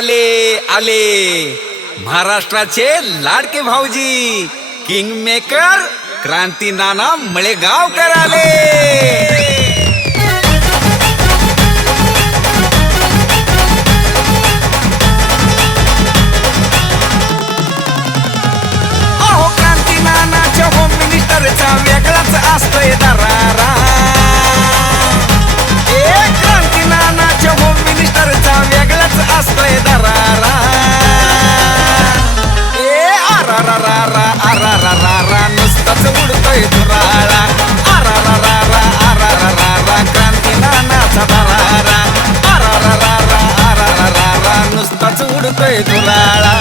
आले आले महाराष्ट्राचे लाडके भाऊजी किंग मेकर क्रांती नाना मळेगावकर आले। अहो क्रांती नानाच्या होम मिनिस्टरचा वेगळाच असतोय दरारा। क्रांती नानाच्या होम मिनिस्टरचा वेगळाच असतोय दरारा। आरारारा आरारारा नुसताच उडतोय धुराळा। आरारारा आरारारा क्रांती नानाचा दरारा। आरारारा आरारारा नुसताच उडतोय धुराळा।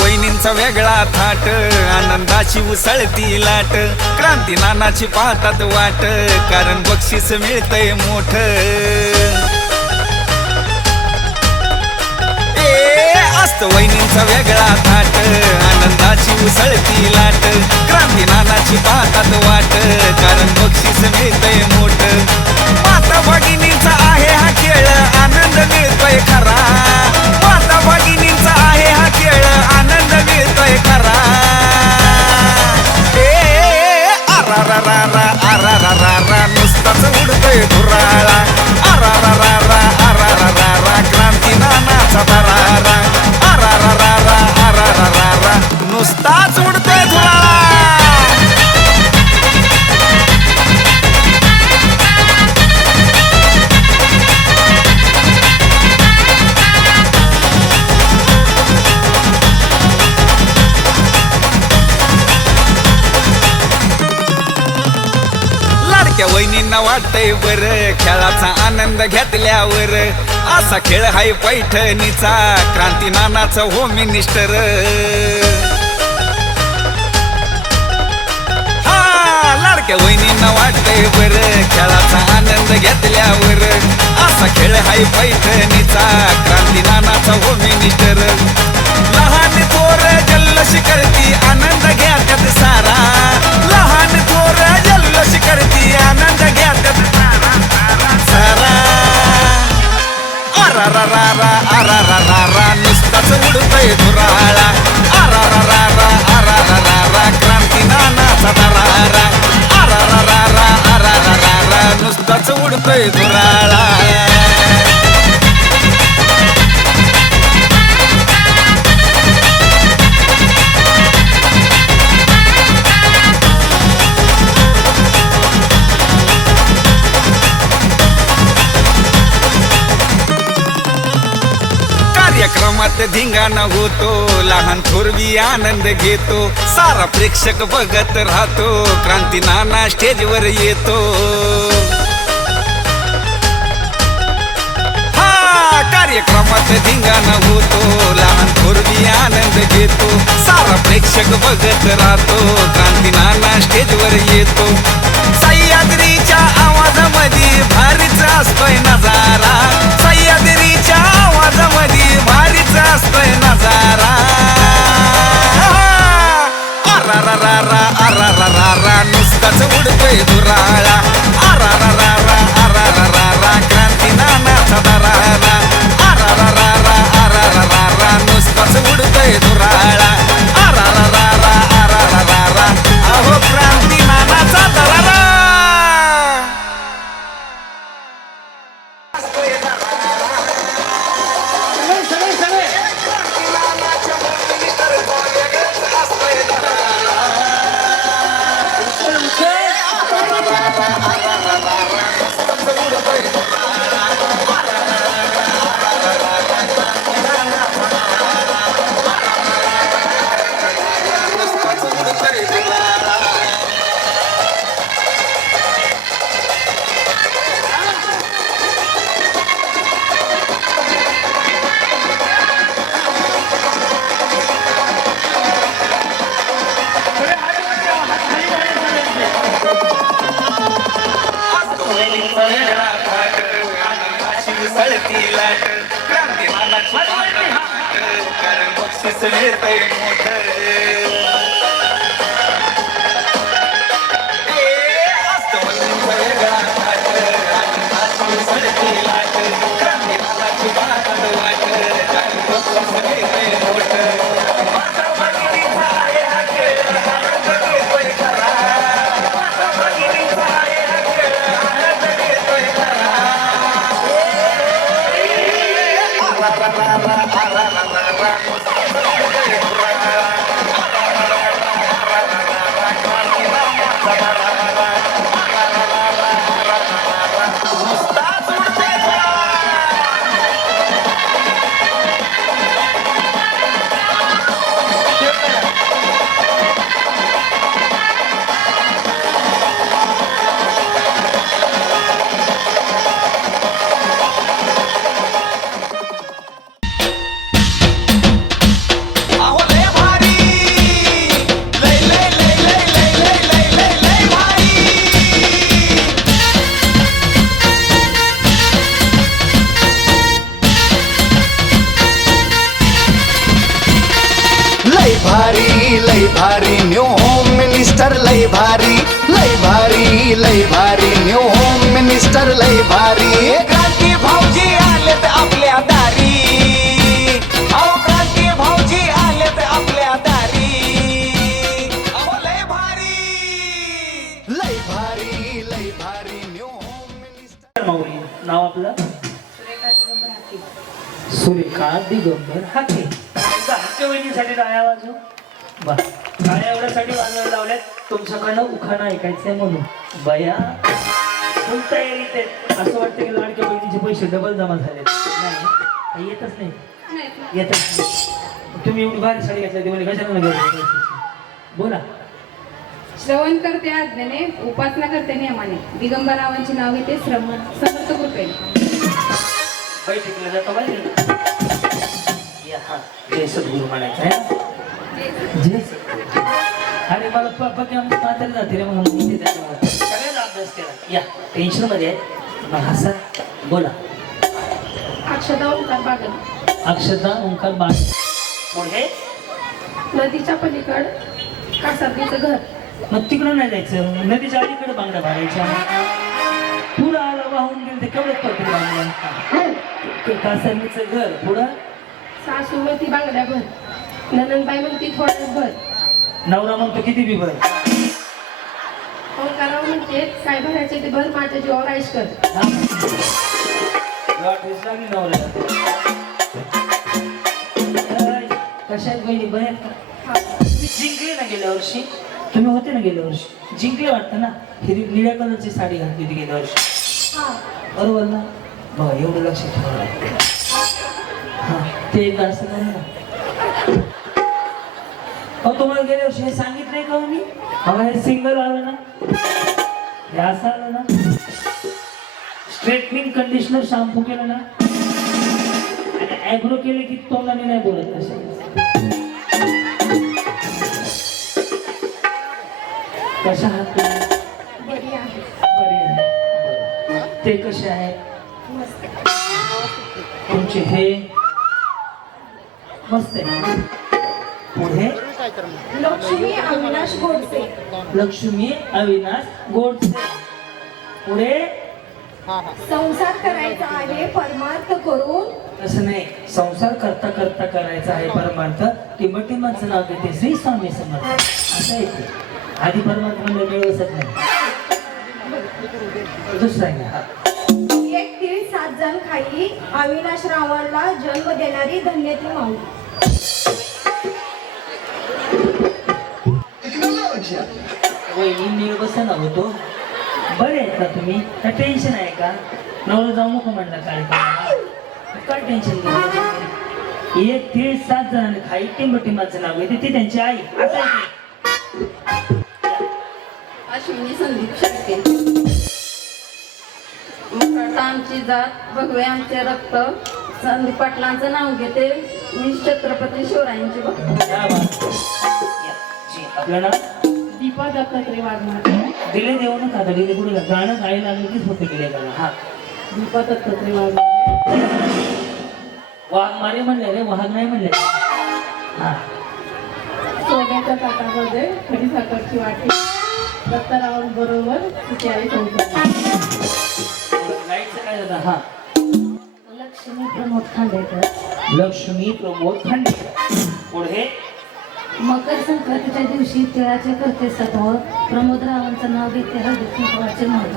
वहिनींचा वेगळा थाट आनंदाची उसळती लाट। क्रांती नानाची पाहतात वाट कारण बक्षीस मिळतंय मोठ। असतो वहिनींचा वेगळा थाट आनंदाची उसळती लाट। क्रांती नानाची पाहतात वाट कारण बक्षीस मिळतंय मोठ। माता भगिनींचा आहे हा खेळ आनंद मिळतोय खरा। माता भगिनींचा आहे हा खेळ आनंद मिळतोय खरा। आरारारा आरारारा नुसताच उडतोय धुराळा। आरारारा आरारारा क्रांती नानाचा दरारा। आरारारा आरारारा नुसताच उडतोय धुराळा। वहिनींना वाटतंय बर खेळाचा आनंद घेतल्यावर। असा खेळ हाय पैठणीचा क्रांती नानाचा होम मिनिस्टर। लाडक्या वहिनींना वाटतंय बर खेळाचा आनंद घेतल्यावर। असा खेळ हाय पैठणीचा क्रांती नानाचा होम मिनिस्टर। लहान थोर जल्लोष करती आनंद घेतात सारा। लहान थोर जल्लोष करती आनंद घेतात सारा। आरारारा आरारारा नुसताच उडतोय धुराळा। आरारारा आरारारा क्रांती नानाचा दरारा। आरारारा आरारारा नुसताच उडतोय धुराळा। कार्यक्रमात धिंगाणा होतो लहान थोरवी आनंद घेतो। सारा प्रेक्षक बघत राहतो क्रांती नाना स्टेजवर येतो। कार्यक्रमात धिंगाणा होतो लहान थोरवी आनंद घेतो। सारा प्रेक्षक बघत राहतो क्रांती नाना स्टेजवर येतो। सह्याद्रीच्या आवाजामध्ये भारीच असतोय नजारा। सह्याद्रीच्या आवाजामध्ये भारीच असतोय नजारा। आरारारा आरारारा नुसताच उडतोय धुराळा। आरारारा आरारारा क्रांती नानाचा दरारा। आरारारा आरारारा नुसताच उडतोय धुराळा। आरारारा आरारारा अहो क्रांती नानाचा दरारा। नानाची पाहतात वाट, कारण बक्षीस मिळतंय मोठं. वहिनींचा वेगळा थाट, आनंदाची उसळती लाट, क्रांती नानाची पाहतात वाट, कारण बक्षीस मिळतंय मोठं. माता भगिनीचा आहे हा खेळ, आनंद घेतोय खरा. माता भगिनीचा आहे हा खेळ, आनंद घेतोय खरा. लय भारी न्यू होम मिनिस्टर लय भारी न्यू होम मिनिस्टर लय भारी. क्रांती भाऊजी आलेत आपल्या दारी, अहो क्रांती भाऊजी आलेत आपल्या दारी. अहो लय भारी न्यू होम मिनिस्टर. माऊली नाव आपलं सुरेखा दिगंबर हाके. हाके वहिनीसाठी टाळ्या वाजू. बा टाळ्या एवढ्यासाठी वाजवायला लावल्यात तुमच्याकडनं उखाणा ऐकायचंय म्हणून. बया फुल तयारीत आहेत. असं वाटतं की लाडक्या बहिणीचे पैसे डबल जमा झाले. नाही येतच नाही, येतच नाही. तुम्ही एवढी भारी साडी घातली ती म्हणजे कशाला नाही. बोला. श्रवण करते आज्ञेने, उपासना करते नियमाने, दिगंबरावांचे नाव घेते समर्थ कृपेने. बैठकीला जातो पाहिजे. हा जय सद्गुरू म्हणायचं आहे. अरे मला पप्पा आमच्या म्हातारी जाते रे म्हणून सगळ्याचा अभ्यास केला. या टेन्शन मध्ये आहे. हसा. बोला. अक्षता ओंकार बागल. अक्षता ओंकार बाग. पुढे नदीच्या पलीकड कासारकीचं घर. मग तिकडं नाही जायचं. नदीच्या अलीकडे बांगड्या भरायच्या. पुढं आला वाहून गेलं ते केवढं पडते बांगड्या. कासारणीचं घर. पुढं सासू म्हणती बांगड्या भर, ननंदबाई म्हणती थोड्याच भर, नवरा म्हणतो किती बी भर. ओंकाराव म्हणते काय भरायचे ते भर, माझ्या जीवावर आईश कर. लागली नवऱ्याला. कशात बहिणी बऱ्यात का? तुम्ही जिंकले ना गेल्या वर्षी. तुम्ही होते ना गेल्या वर्षी. जिंकले वाटतं ना. हिरवी निळ्या कलरची साडी घातली होती गेल्या वर्षी. बरोबर ना. बघा एवढं लक्ष ठेवा. हा ते एकदा असं नाही ना. अहो तुम्हाला गेल्या वर्षी हे सांगितलंय का मी. बघा हे सिंगल आलं ना, हे असं आलं ना. स्ट्रेटनिंग कंडिशनर शॅम्पू केलं ना आणि ॲग्रो केले की तोंडाने नाही बोलत. असं कशा आहात तुम्ही? बरी आहे. बरे आहे. ते कसे आहे तुमचे? हे मस्त आहे. पुढे लक्ष्मी अविनाश गोडसे. लक्ष्मी अविनाश गोडसे. पुढे संसार करायचा आहे परमार्थ करून. तसं नाही. संसार करता करता करायचा आहे परमार्थ. टिंबटिंबाचं नाव घेते श्री स्वामी समर्थ. असं आहे ते. आधी परमार्थ म्हणजे मिळवसत नाही. दुसरा आहे ना. एक तीळ 7 जण खाई, अविनाश रावाला जन्म देणारी धन्यती माऊ. वहिनी मी बसा ना होतो. बरे आहेत का तुम्ही? काय टेन्शन आहे का? नवरा जाऊ नको म्हणला कार्यक्रमाला. काय टेन्शन घ्यायचं? एक तीळ 7 जणांनी खाई, टिंबटिंबाचं नाव घेते ती त्यांची आई. असं आहे ते. अश्विनी संदीप शेळके. मराठा आमची जात, भगवे आमचे रक्त, संदीप पाटलांचं नाव घेते, मी छत्रपती शिवरायांची भक्त. या बात. या. जी. आपलं नाव? दीपा दत्तात्रय वाघमारे. दिले देऊ नका आता. दिले कुठे गाणं गायला लागलं कीच होते गेले गाणं. हा दीपा दत्तात्रय वाघमारे. वाघमारे म्हणले रे, वाघ नाही म्हणले. हा सोन्याच्या ताटामध्ये खडी साखरची वाटी दत्तरावांबरोबर सुचारी लाईटचं काय झालं? हा लक्ष्मी प्रमोद खांडेकर. लक्ष्मी प्रमोद खांडेकर. पुढे मकर संक्रांतीच्या दिवशी तिळाचे करते सत्व प्रमोदरावांचं नाव घेते हळदी कुंकवाचे महत्व.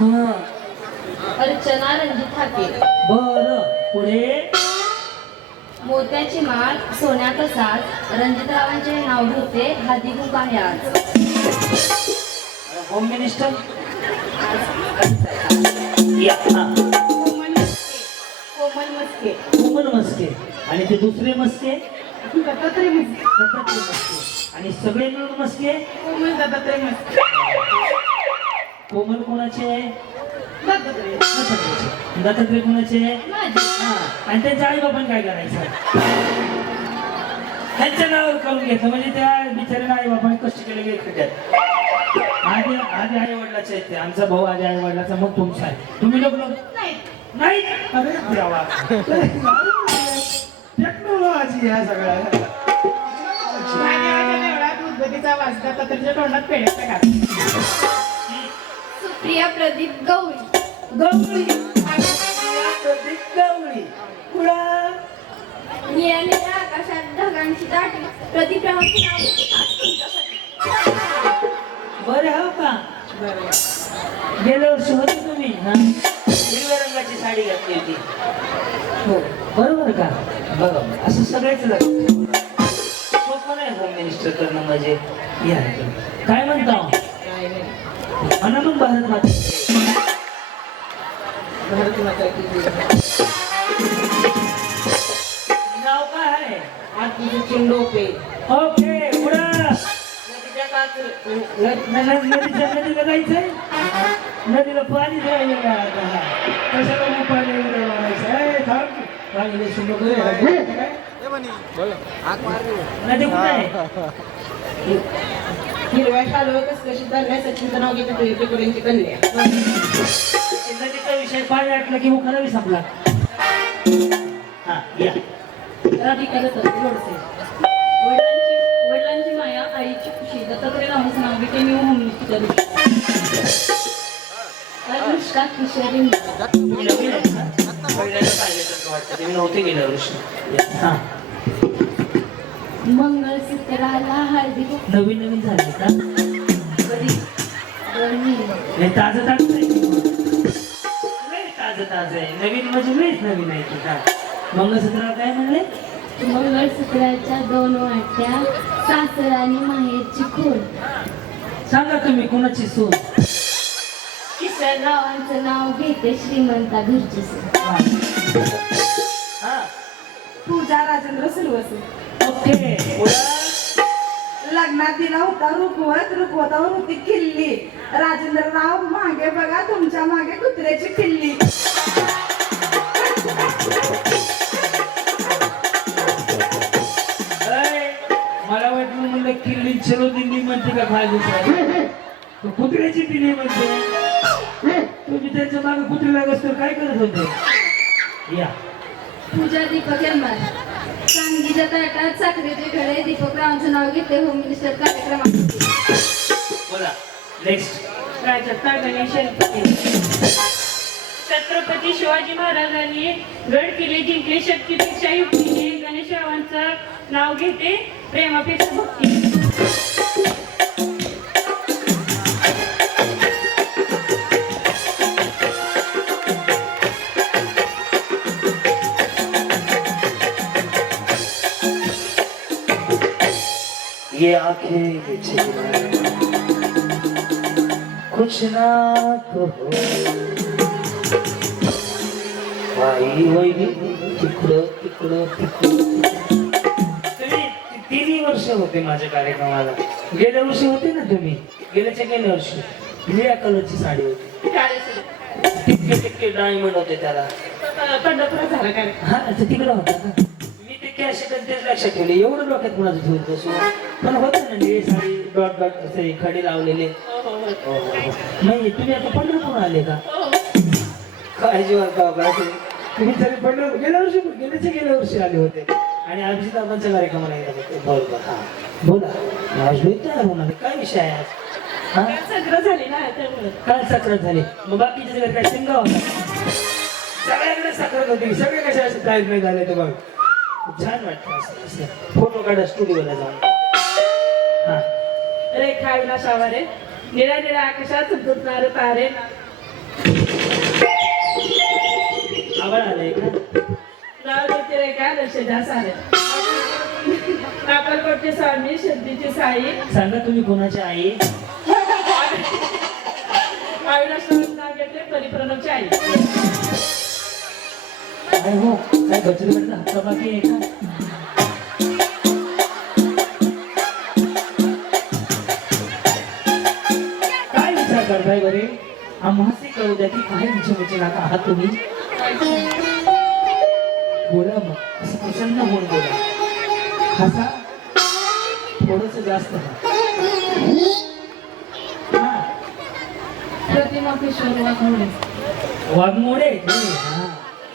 हा अर्चना रणजित ठाके. बर. पुढे मोत्याची माळ सोन्याचा साज रणजितरावांचे नाव घेते हळदी कुंकू आहे आज. होम मिनिस्टर या. हा कोमल मस्के कोमल मस्के आणि ते दुसरे मस्के दत्तात्रय मस्के दत्तात्रय मस्के आणि सगळे मिळून मस्के. कोमल दत्तात्रय मस्के कोमल कोणाचे आहे? दत्तात्रय दत्तात्रयचे. दत्तात्रय कोणाचे आहे? माझी. हा आणि त्यांच्या आई बाबांनी काय करायचं? त्यांच्या नावावर करून घेतलं म्हणजे त्या बिचाऱ्याला आई बाबांनी कष्ट केले गेले खड्ड्यात. आधी आधी आई वडिलाचे आहेत ते. आमचा भाऊ आधी आई वडिलाचा, मग तुमचा आहे. तुम्ही लोक नाही. अरे देवा. टेक्नॉलॉजी ह्या सगळ्या. देवळात उद्बत्तीचा वास दत्तात्रयच्या तोंडात पेढ्याचा घास. सुप्रिया प्रदीप गवळी. गवळी. गवळी. कुळा. निळ्या निळ्या आकाशात ढगांची दाटी प्रदीपरावांचे नाव घेते आज तुमच्यासाठी. बरे हो का? गेल्या वर्षी होते तुम्ही. हा हिरव्या रंगाची साडी घातली होती. हो बरोबर का? बघा असं सगळ्याच सोपं नाही होम मिनिस्टर करणं म्हणजे. या काय म्हणता म्हणा मग भारत माता. भारत माता की जय. नाव काय आहे? आरतीचे चिंडोपे ओके पुढं. नदीच्या कात्र नदीला जायचंय. नदीला पाणी द्यायला कशाला मग पाणी नदी कुठे आहे? हिरव्या शालू कसकशी धरण्यासाठी नाव घेते टिळकेकरांची कन्या. नदीचा विषय पाणी आटला की मुखाला बी संपला. हा या. राधिका दत्तात्रय लोडसे. वडिलांची माया आईची खुशी दत्तात्रय नावाचं नाव घेते न्यू होम मिनिस्टरच्या दिवशी. अनुष्का किशोरी. तुम्ही नवीन आहे का? पहिल्यांदा पाहिल्यासारखं वाटतं. तुम्ही नव्हते गेल्या वर्षी. हा मंगळसूत्राला हळदी कुंकू. नवीन नवीन झाले का? कधी? 2 महिने. नाही ताजं ताजं आहे. लय ताजं ताजं आहे. नवीन म्हणजे लयच नवीन आहे की. हा मंगळसूत्राला काय म्हणले? मंगळसूत्राच्या 2 वाट्या सासर आणि माहेरची खूण. सांगा तुम्ही कोणाची सून? किशोररावांचं नाव घेते श्रीमंता घरची सून. हा पूजा राजेंद्र सुरवसे. ओके पुढं. लग्नात दिला होता रुकवत रुकवतावर होती किल्ली. राजेंद्रराव मागे बघा तुमच्या मागे कुत्र्याची किल्ली. मला वाटलं म्हणलं किल्ली चलो दिल्ली म्हणते का खाली कुत्र्याची दिल्ली म्हणते. तुम्ही त्याच्या मागे कुत्रीला असतो काय करत होते? या पूजा दीपक यलमार. सांगीच्या ताटात साखरेचे घडे दीपकरावांचं नाव घेते होम मिनिस्टर कार्यक्रमात. बोला नेक्स्ट. छत्रपती शिवाजी महाराजांनी गड किल्ले जिंकले शक्तीपेक्षा युक्तीने गणेशरावांचं नाव घेते प्रेमापेक्षा भक्ती. ये आंखें कुछ ना कहो आई वैरी तिकडं तिकडं तिकडं. तुम्ही 3 वर्ष होते माझ्या कार्यक्रमाला. गेल्या वर्षी होते ना तुम्ही? गेल्या वर्षी निळ्या कलरची साडी होती. टिक्के टिक्के डायमंड होते त्याला. पंढरपुरात झाला काय? हा तिकडं होता का? मी ते कॅश तेच लक्षात ठेवले. एवढं डोक्यात कुणाचं ठेवून बसू पण होतं ना निळी साडी डॉट डॉट असे खडे लावलेले. नाही तुम्ही आता पंढरपूर आले का? काय जीवन का तुम्ही तरी पंढरपूर गेल्या वर्षी आले होते आणि अभिजित आबांच्या कार्यक्रमाला येत होते. बरोबर हा बोला आज तयार होणार काय विषय आहे आज? हा सगळं झाली ना त्यामुळे काय साखरत झाली मग बाकीच्या सगळ्या काय शिंगा होता सगळ्याकडे साखरत होती सगळे कशा असे काय नाही झाले तर बघ छान वाटतं फोटो काढा स्टुडिओला जाऊन. हा रेखा अविनाश आवारे निळ्या निळ्या आकाशात झुकणारे तारे आवाज आलाय का? नाव देते रेखा दर्शजा सारे अक्कलकोटचे स्वामी सिद्धीची साई सांगा तुम्ही कोणाची आई? अविनाश नाव घेते परिप्रणवची आई. काय हो काय गजरीकडनं हक्का बाकी आहे का? काय विचार करताय बरे आम्हाच कळू द्या की काय विचार आहात तुम्ही? बोला मग असं प्रसन्न होऊन बोला हसा थोडस जास्त हा प्रतिमा किशोर वाघमोडे. वाघमोडे हा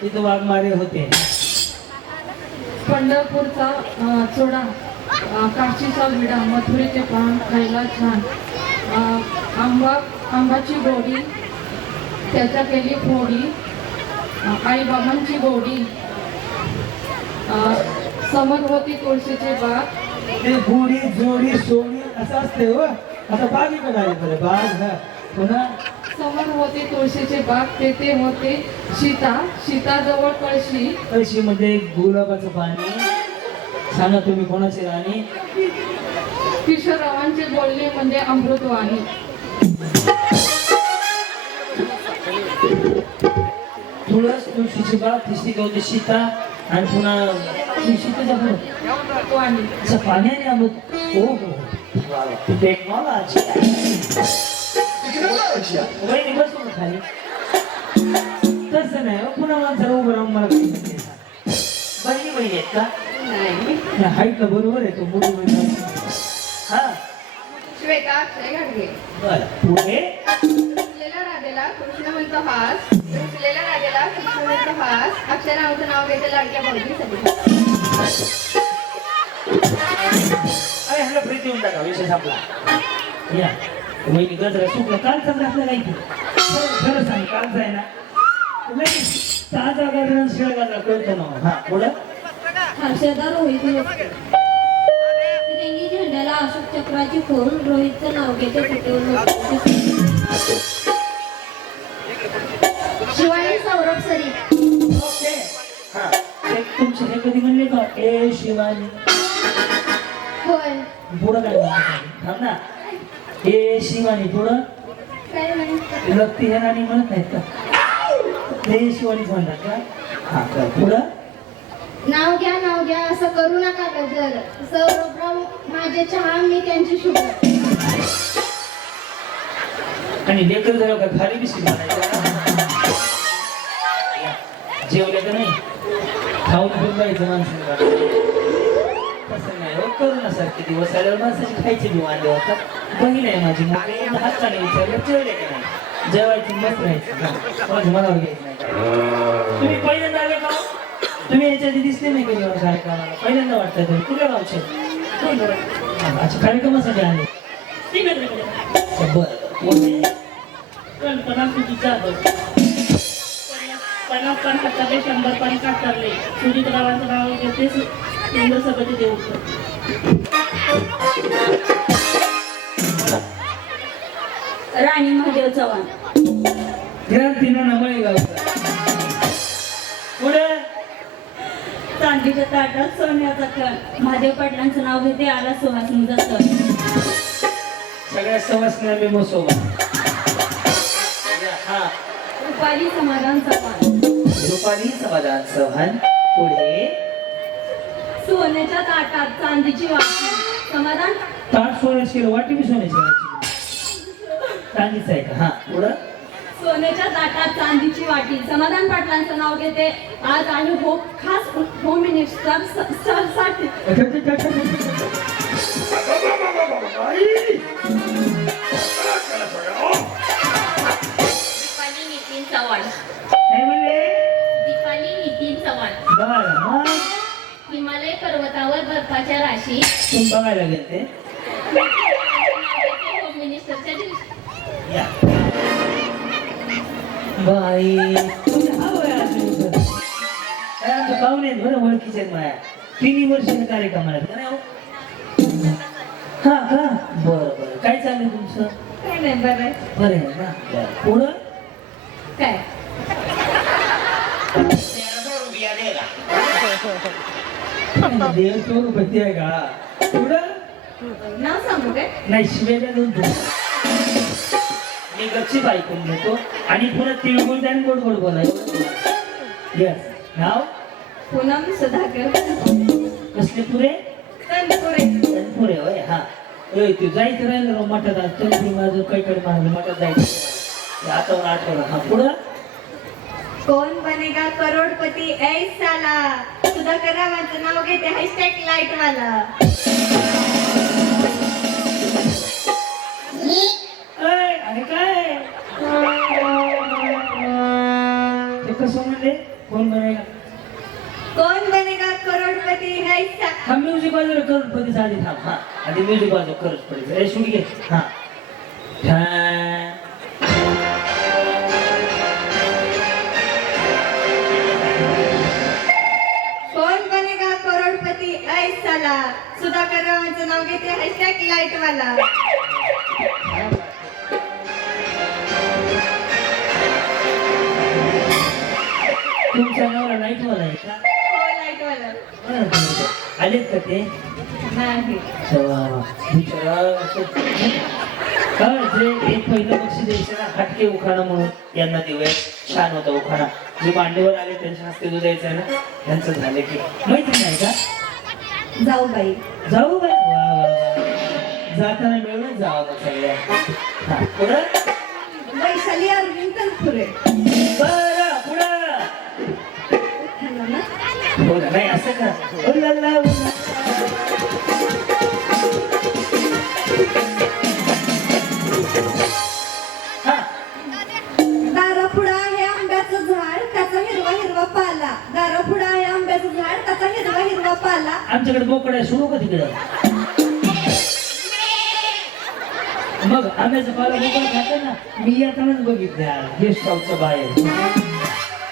तिथं वाघमारे होते. पंढरपूरचा चोडा, काशीचा विडा, मथुरेचे पान खायला छान, आंबाची गोडी त्याच्या केली फोडी, आईबाबांची गोडी, समोर होती तुळशीचे बाग. ते गुढी जोडी सोडी असं असते हो. आता बाग इकडे आले बरं बाग हा पुन्हा समोर होते तुळशीचे बाग, तेथे होते सीताजवळ कळशी. कळशीमध्ये गुलाबाचं पाणी. सांगा तुम्ही कोणाची राणी? किशोररावांचे बोलणे म्हणजे अमृतवाणी. तुळस तुळशीची बाग तिसरी गवती सीता आणि पुन्हा सीतेचा वाणी. पाण्याने अमृत. हो हो टेक्नॉलॉजी वहिनी बसू ना खाली. तसं नाही हो पुन्हा माणसाला उभं राहून मला काही म्हणते बहिणी बहिणी आहेत का? हाईटला बरोबर आहे तो मोठी बहीण. हा श्वेता अक्षय घाडगे. बरं पुढे रुसलेल्या राधेला कृष्ण म्हणतो हास, रुसलेल्या राधेला कृष्ण म्हणतो हास, अक्षरांचं नाव घेते लाडक्या भाऊजीसाठी. अरे ह्याला प्रीती येऊन टाका विषय संपला. या वहिनी गजरा सुकला काल समजा आपल्याला काही खरं सांग कालच आहे ना लगेच ताजा गजरा शिळ गजरा कळतो ना. हा पुढं हर्षदा रोहित नसते. तिरंगी झेंड्याला अशोक चक्राची खून, रोहितचं नाव घेते कुठे शिवानी सौरभ सरी. ओके हा एक तुमचे हे कधी म्हणले का ए शिवानी? होय पुढं काय म्हणतात थांब ना. ए शिवानी पुढं काय म्हणतात? लक्ती हे नाणी म्हणत नाहीत का? ते शिवानीच म्हणतात का? हा तर पुढं नाव घ्या असं करू नका गजर. सौरभराव माझे चहा, मी त्यांची शुगर. आणि लेकर झालं का खाली बिस्किट म्हणायचं जेवले तर नाही खाऊन घेऊन जायचं माणसाला. तसं नाही हो करुणासारखे दिवस आल्यावर माणसाची खायची दिवाण होतात. बहीण आहे माझी मोठी हाताने विचारलं जेवले का नाही? जेवायची मत राहायचं माझं मनावर घ्यायचं नाही. तुम्ही पहिल्यांदा आले का? तुम्ही याच्या आधी दिसले नाही कधी मला कार्यक्रमाला? पहिल्यांदा वाटतं तुम्ही कुठल्या गावचे? अच्छा कार्यक्रमासाठी आले बरं. कल्पना तुझी जाधव 50 पान हाताले 100 पान काढले. सुजित रावांचं नाव घेते केंद्र सभापती देवकर. राणी महादेव चव्हाण. क्रांतीनं नमळे गावचा पुढे चांदीच्या ताटात सोन्याचा कण. महादेव पाटलांचं नाव घेते आला सुहासनीचा सण. सगळ्या समस्या मी मोसोबा. हा रुपाली समाधान चव्हाण. रुपाली समाधान चव्हाण. पुढे सोन्याच्या ताटात चांदीची वाटी. समाधान ताट सोन्याची केलं वाटी बी सोन्याची करायची. चांदीच आहे का? हा पुढं सोन्याच्या ताटात चांदीची वाटी. समाधान पाटलांचं नाव घेते आज आणि हो खास होम मिनिस्टर साठी. दीपाली नितीन चव्हाण. काय म्हणले? दीपाली चव्हाण. बघायला मग हिमालय पर्वतावर बर्फाच्या राशी. तुम्ही बघायला गेलते. होम मिनिस्टरच्या दिवशी. या बाई तुम्ही हवं आहे अजून तर. काय आमचं पाहुणे आहेत बरं ओळखीचे आहेत माझ्या. 3 वर्षाचे कार्यक्रम आहेत का नाही हो? हा का बरं बरं काय चाललंय तुमचं? काय नाही बरं आहे. बरं आहे ना बरं पुढं काय देव तो रुपये आहे का पुढं नाव सांगू काय? नाही शिवेला दोन मी गच्चीत ऐकून घेतो आणि पुन्हा तिळगुळ द्या आणि गोड गोड बोलायचं. यस नाव पूनम सुधाकर कसले पुरे तनपुरे. पुरे होय हा होय तू जायचं राहिलं राव मठात आज तरी माझं काही मारलं मठात जायचं आठवलं आठवलं हा पुढं कोण बनेगा करोडपती ऐ साला. सुधाकर रावांचं नाव घेते हॅशटॅग लाईट वाला. अरे काय ते कसं म्हणले कोण बनेगा कोण बनेगा करोडपती है साला. हा म्युझिक वाजव करोडपती झाली थांब हा आधी म्युझिक वाजव करोडपती अरे शुड घे हा कोण बनेगा करोडपती ऐ साला. सुधाकर रावांचं नाव घेते हॅशटॅग लाईट वाला. तुमच्या नावाला लाईट वाला आहे का हो लाईट वाला. बरं, बरं. आलेत का ते नाही. जे एक पहिलं बक्षीस द्यायचं ना हटके उखाणा म्हणून यांना देऊया छान होता उखाणा जे मांडीवर आले त्यांच्या हस्ते जो द्यायचा आहे ना त्यांचं झालं की माहिती नाही का जाऊ बाई. जाऊ बाई वा वा वा. जाताना मिळून जावं मग सगळ्या हा पुढं वैशाली अरविंद तनपुरे. बरं पुढं हो ना नाही असं का उल्ला उल्ला दारापुढा आहे आंब्याचं झाड त्याचा हिरवा हिरवा पाला. दारापुढा आहे आंब्याचं झाड त्याचा हिरवा हिरवा पाला. आमच्याकडे बोकड आहे सोडू का तिकडं मग आंब्याचं पाला बोकड खातं ना मी येतानाच बघितलं गेस्ट हाऊसच्या बाहेर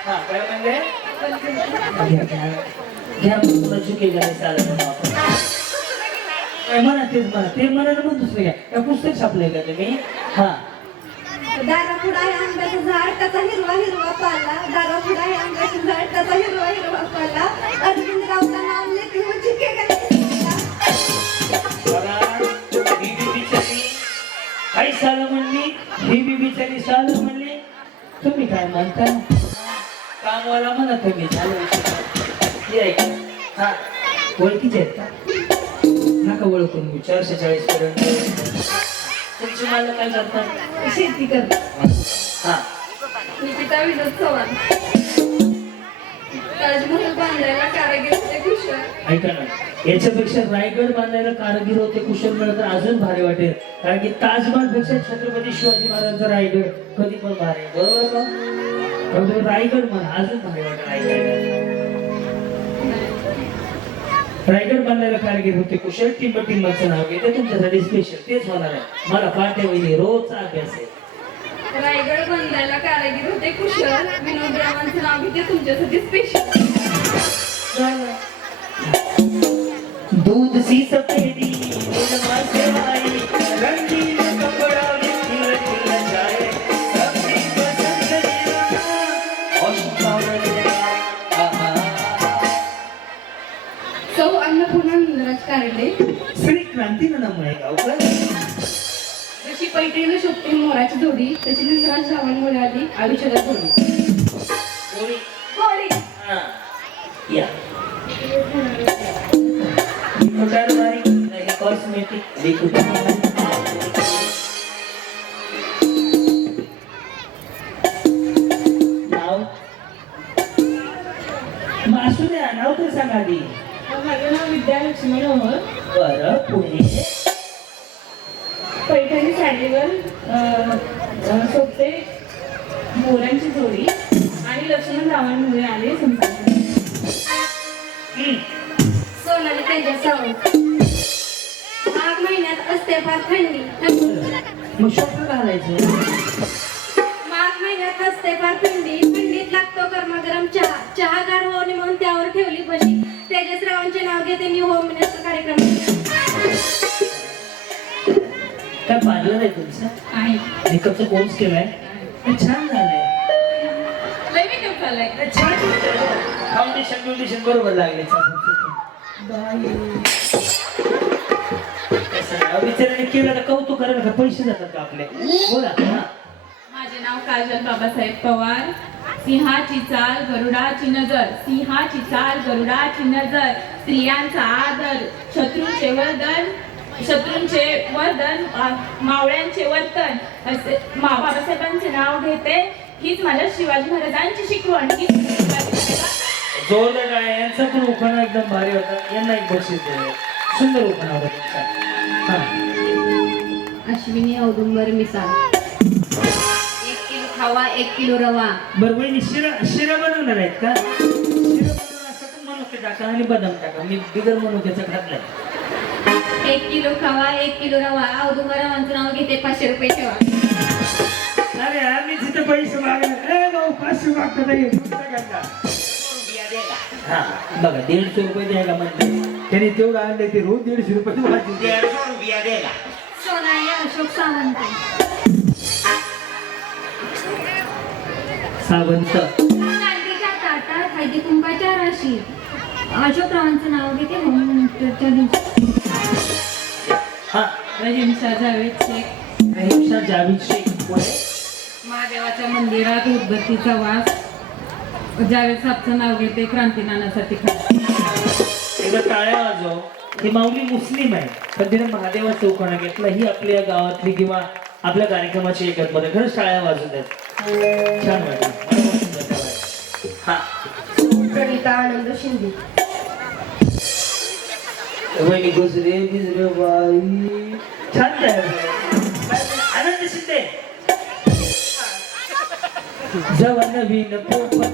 हा काय म्हणले घ्या तुला चुकी झाली चालत आपण काय म्हणा तेच म्हणा ते म्हणा ना मग दुसरं घ्या त्या पुस्तक छापलंय का तुम्ही हा दारापुढा आहे आंब्याचं झाड त्याचा हिरवा हिरवा पाला. दारापुढा आहे आंब्याचं झाड त्याचा हिरवा हिरवा पाला. अरविंद रावचा नाव लेखी हो चिके काही साल म्हणली ही बी बिचारी साल म्हणली तुम्ही काय म्हणता कामवाला म्हणा तुम्ही झालं हा ओळखीचे आहेत का नका ओळखून मी 440 पर्यंत तुमची मला काय करतात शेती करतात. हा निकिता विनोद चव्हाण. ताजमहल बांधायला कारागीर होते कुशल. ऐका ना याच्यापेक्षा रायगड बांधायला कारागीर होते कुशल मिळत तर अजून भारी वाटेल कारण की ताजमहल पेक्षा छत्रपती शिवाजी महाराजांचा रायगड कधी पण भारी बरोबर का रायगड म्हणा अजून भारी वाटेल रायगड बांधायला कारागीर होते कुशल टिंबचं नाव घेते तुमच्यासाठी स्पेशल तेच होणार आहे मला पाठे वहिनी रोजचा अभ्यास आहे रायगड बांधायला कारागीर होते कुशल. विनोद रावांचं नाव घेते तुमच्यासाठी स्पेशल. दूध सी सफेदी रंगीन कपड़ा खिल खिल जाए सबकी पसंद सौ अन्नपूर्णा नंदराज कारडे. श्री क्रांतीनं नाम आहे गावकर जशी पैठणीला शोभते मोराची जोडी तशी नंदराज रावांमुळे आली आयुष्याला जोडी. कोणी गोडी. हा या कोटारवारी नाही कॉस्मेटिक लिक्विड नाव असू द्या नाव तर सांगा आधी माझं नाव विद्यालक्ष्मी नोहर. बरं पुढे पैठणी साडीवर शोभते मोरांची जोडी आणि लक्ष्मण रावांमुळे आले संसार. तेजस सावंत. माघ महिन्यात असते फार थंडी. मग शॉर्ट घालायचं. माघ महिन्यात असते फार थंडी. थंडीत लागतो गरमागरम चहा. चहा गार होणे म्हणून त्यावर ठेवली बशी. तेजसरावांचे नाव घेते न्यू होम मिनिस्टर कार्यक्रम. काय पार्लर आहे तुमचं? आहे मेकअपचा कोर्स केलाय? छान झालंय. लय मेकअप झालाय. छान फाउंडेशन बरोबर लागले. बिचाराने केलं तर कौतुक करायला का पैसे जातात का आपले? बोला. माझे नाव काजल बाबासाहेब पवार. सिंहाची चाल गरुडाची नजर. सिंहाची चाल गरुडाची नजर. स्त्रियांचा आदर. शत्रूंचे वर्धन मावळ्यांचे वर्तन असे बाबासाहेबांचे नाव घेते. हीच माझ्या शिवाजी महाराजांची शिकवण. जोरदार गाय यांचा पण उखाणा एकदम भारी होता. यांना एक बक्षीस दिलं. सुंदर उखाणा होता तुमचा. अश्विनी औदुंबर मिसाळ. 1 किलो खावा 1 किलो रवा. बरं वहिनी शिरा बनवणार आहेत का? शिरा बनवणार असं पण मनुके टाका आणि बदाम टाका. मी बिगर मनुक्याचा घातलाय. 1 किलो खावा 1 किलो रवा. औदुंबरावांचं नाव घेते 500 रुपये ठेवा. अरे आम्ही तिथे पैसे मागायला भाऊ 500 मागतो नाही. हा बघा 150 रुपये द्यायला म्हणते. त्यांनी तेवढं आणले ते रोज 150 रुपये वाजले. सोनाई अशोक सावंत. सावंत. चांदीच्या ताटात हळदी कुंकाच्या राशी. अशोकरावांचं नाव घेते होम मिनिस्टरच्या दिवशी. हा रहीमशाह जावेद शेख. रहीमशाह जावेद शेख. महादेवाच्या मंदिरात उदबत्तीचा वास. जावेद साहेबचं नाव घेते. क्रांती नानासाठी खास. एकदा टाळ्या वाजव. ही माऊली मुस्लिम आहे पण तिने महादेवाचा उखाणा घेतला. ही आपल्या गावातली किंवा आपल्या कार्यक्रमाची एकच मध्ये खरंच टाळ्या वाजवत आहेत. छान वाटलं. हा कविता आनंद शिंदे. वहिनी गुजरे बिजरे बाई. छान तयार झालं. आनंद शिंदे. जवा नवीन पोपट.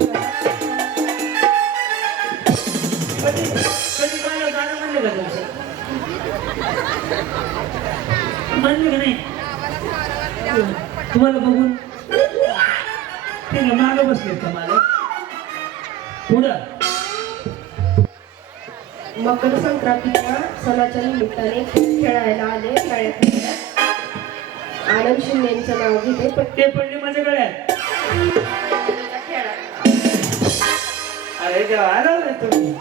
कधी मला गाणं म्हणलं का तुमचं? म्हणलं का नाही? तुम्हाला बघून ते मागं बसलेत का मला? पुढं मकर संक्रांतीच्या सणाच्या निमित्ताने खेळायला आले. शाळेत आनंद शिंदेचं नाव घेते. ते पडले माझ्या गळ्यात. अरे देवा आला रे तुम्ही.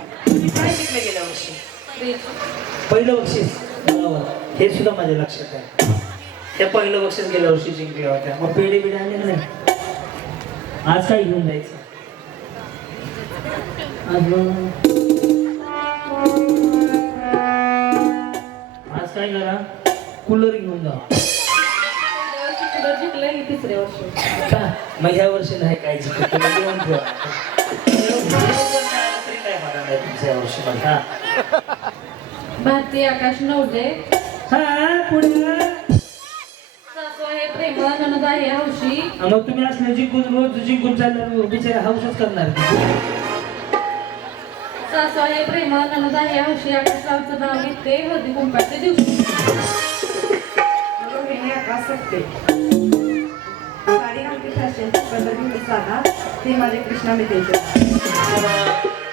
काय शिकले गेल्या वर्षी? पहिलं बक्षीस. हे सुद्धा माझ्या लक्षात आहे. त्या पहिलं बक्षीस गेल्या वर्षी जिंकल्या होत्या. मग पेढे बिडे आणले नाही? आज काय घेऊन जायचं? आज काय करा? कूलर घेऊन जा. तिसऱ्या वर्षी का मग ह्या वर्षी नाही काय जिंकत. घेऊन ठेवा. तुमच्या वर्षी मला. भारतीय आकाश नवले. हा पुढे. सासू आहे प्रेम ननद आहे हौशी. मग तुम्ही असले जिंकून रोज जिंकून चालणार बिचारे हाऊसच करणार. सासू आहे प्रेम ननद आहे हौशी. आकाशरावचं नाव घेते हळदी कुंकाच्या दिवशी. साडी घालते फॅशन पद्धतीने साधा. ते माझे कृष्णा मितेचे.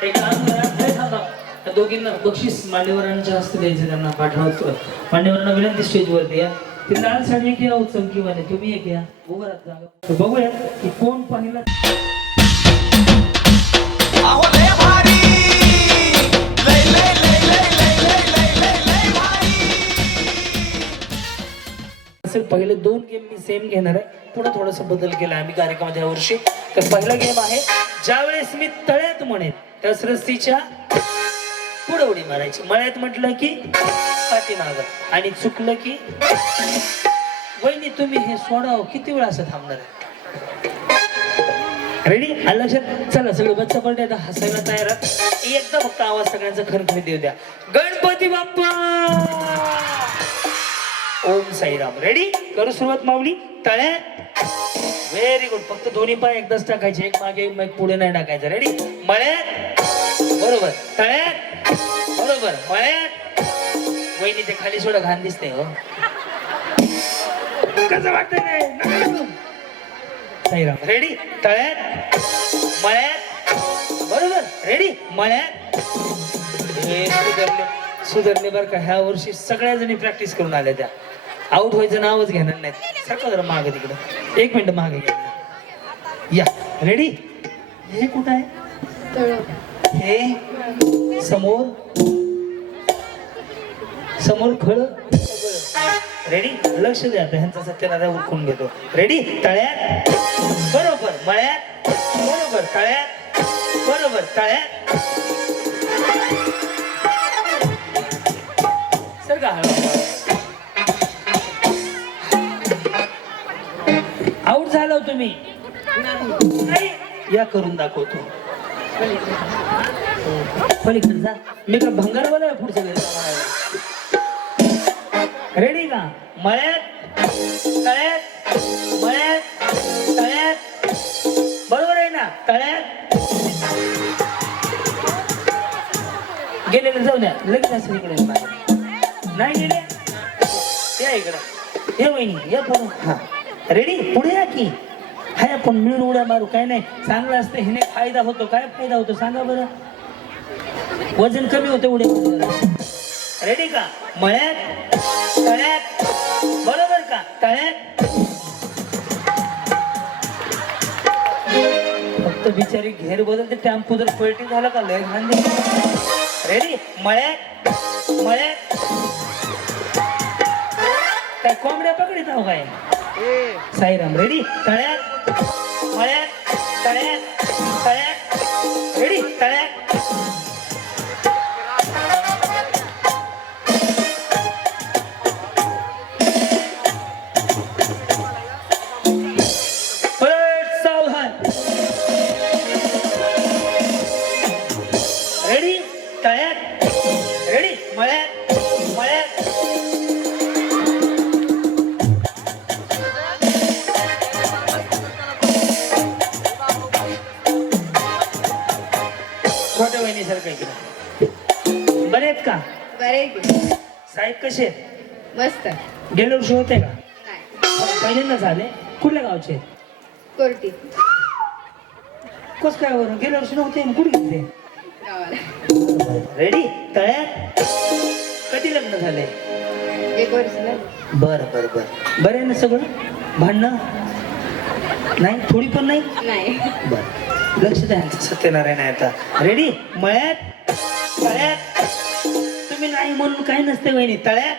एक काम करा. थांबा. त्या दोघींना बक्षीस मान्यवरांच्या हस्ते द्यायचं. त्यांना पाठवतो. मान्यवरांना विनंती स्टेजवरती या. ती लाल साडी एक या चमकीवाने. तुम्ही एक या. उभं राहत जागा. बघूया की कोण पाहिला. अहो लय भारी. लय लय लय लय लय लय लय लय लय भारी. असेल पहिले 2 गेम मी सेम घेणार आहे. पुढे थोडासा बदल केला आम्ही कार्यक्रमात या वर्षी. तर पहिला गेम आहे ज्यावेळेस मी तळ्यात म्हणेन त्याच रस्सीच्या पुढे उडी मारायची. मळ्यात म्हटलं की पाठीमागं आणि चुकलं की. वहिनी तुम्ही हे सोडाव किती वेळ असं थांबणार आहे? रेडी? आलं लक्षात? चला सगळं बच्चा पडले आता हसायला तयार आहात. एकदा फक्त आवाज सगळ्यांचा खरखरी देऊ द्या. गणपती बाप्पा. ओम साईराम. रेडी? करू सुरुवात माऊली. तळ्यात. Very good. फक्त दोन्ही पाय एकदाच टाकायचे. एक मागे एक पुढे नाही टाकायचं. रेडी? मळ्यात. बरोबर. तळ्यात. बरोबर. बरोबर मळ्यात वहिनी ते खाली सोडा घाण दिसते हो कसं वाटतंय रे साईराम रेडी तळ्यात मळ्यात बरोबर रेडी मळ्यात हे सुधरले बरं का ह्या वर्षी सगळ्या जणी प्रॅक्टिस करून आल्या त्या आउट व्हायचं नावच घेणार नाहीत सारखं जरा मागे तिकडं 1 मिनिट मागे घ्या या रेडी हे कुठं आहे हे समोर समोर खळ रेडी लक्ष द्या आता ह्यांचा सत्यनारायण उरकून घेतो रेडी तळ्यात बरोबर मळ्यात बरोबर तळ्यात बरोबर तळ्यात सर का आउट झालो तुम्ही नाही या करून दाखवतो पलीकडे जा मी का भंगारवाला आहे पुढच्या वेळेस रेडी का मळ्यात तळ्यात मळ्यात तळ्यात बरोबर आहे ना तळ्यात गेलेले जाऊ द्या लगेच असं इकडे नाही गेले या इकडं ये वहिनी या पुढे हा रेडी पुढे या की हाय आपण मिळून उड्या मारू काय नाही चांगलं असतं हिने फायदा होतो काय फायदा होतो सांगा बरं वजन कमी होतं उड्या मारल्यावर रेडी का मळ्यात तळ्यात बरोबर का तळ्यात फक्त बिचारी घेर बदलते टेम्पो जर पलटी झाला का लय घाण रेडी मळ्यात मळ्यात काय कोंबड्या पकडीत आहो काय साईराम रेडी तळ्यात मळ्यात तळ्यात तळ्यात रेडी तळ्यात सावधान रेडी तळ्यात रेडी मळ्यात मळ्यात छोट्या वहिनीसारखं इकडे बरे आहेत का बरे साहेब कसे आहेत मस्त गेल्या वर्षी होते का नाही पहिल्यांदा झाले कुठल्या गावचे कोर्टी कस काय बरं गेल्या वर्षी नव्हते मग कुठे गेले गावाला रेडी तळ्यात कधी लग्न झाले 1 वर्ष झालं. बर बर बर बरं आहे ना सगळं भांडणं नाही थोडी पण नाही नाही बर लक्ष द्या सत्यनारायण आहे आता रेडी मळ्यात तळ्यात तुम्ही नाही म्हणून काही नसते वहिनी तळ्यात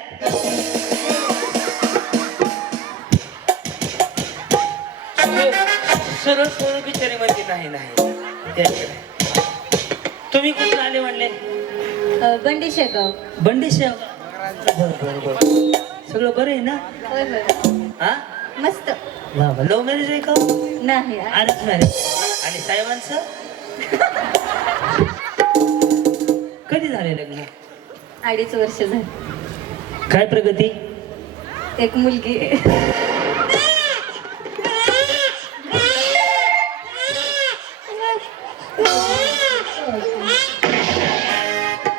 सरळ सरळ बिचारी म्हणजे नाही नाही तुम्ही कुठून आले म्हणले बंडी शेगाव बंडी शेगाव बर सगळं बरं आहे ना होय होय हा मस्त वा वा लव्ह मॅरेज आहे का नाही अरेंज मॅरेज आणि साहेबांचं कधी झाले लग्न 2.5 वर्ष झाली काय प्रगती एक मुलगी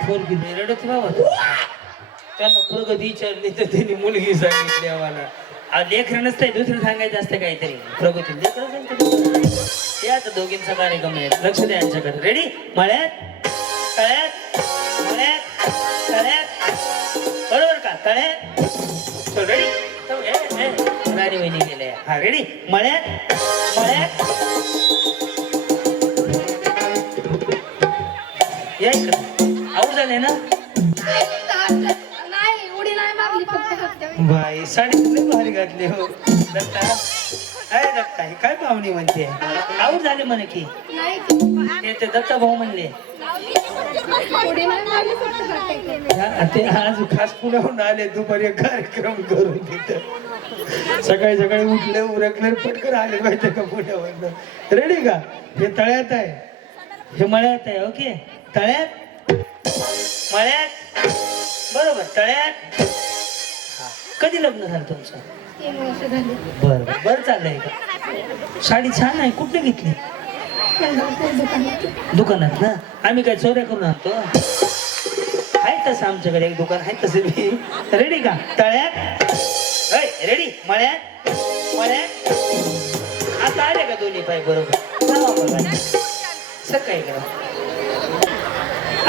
पोरगी रडत बाबा त्यांना प्रगती विचारली तर त्यांनी मुलगी सांगितली आम्हाला लेकरं नसतंय दुसरं सांगायचं असतं काहीतरी प्रगती लेकरं सांगते ते आता दोघींचा कार्यक्रम आहे लक्ष द्या यांच्याकडे रेडी मळ्यात तळ्यात मळ्यात तळ्यात बरोबर का तळ्यात रेडी राणी वहिनी गेल्या हा रेडी मळ्यात मळ्यात या इकडं आऊट झाले ना नाही उडी नाही मारली फक्त बाई साडी लय भारी घातली हो दत्ता अरे दत्ता हे काय पाहुणी म्हणते आऊट झाले म्हणे की ते दत्ता भाऊ म्हणले उडी नाही मारली फक्त ते आज खास पुण्याहून आले दुपारी कार्यक्रम करून तिथं सकाळी सकाळी उठले उरकले पटकन आले माहिती का पुण्यावरनं रेडी का हे तळ्यात आहे हे मळ्यात आहे ओके तळ्यात मळ्यात बरोबर तळ्यात कधी लग्न झालं तुमचं 3 वर्ष झाली बर बर चाललंय का साडी छान आहे कुठे घेतली दुकानात ना आम्ही काय चोऱ्या करून आणतो आहे तसं आमच्याकडे एक दुकान आहे तसं मी रेडी का तळ्यात रेडी मळ्यात मळ्यात आता आले का दोन्ही पाय बरोबर जावा बघा. सकाळी करा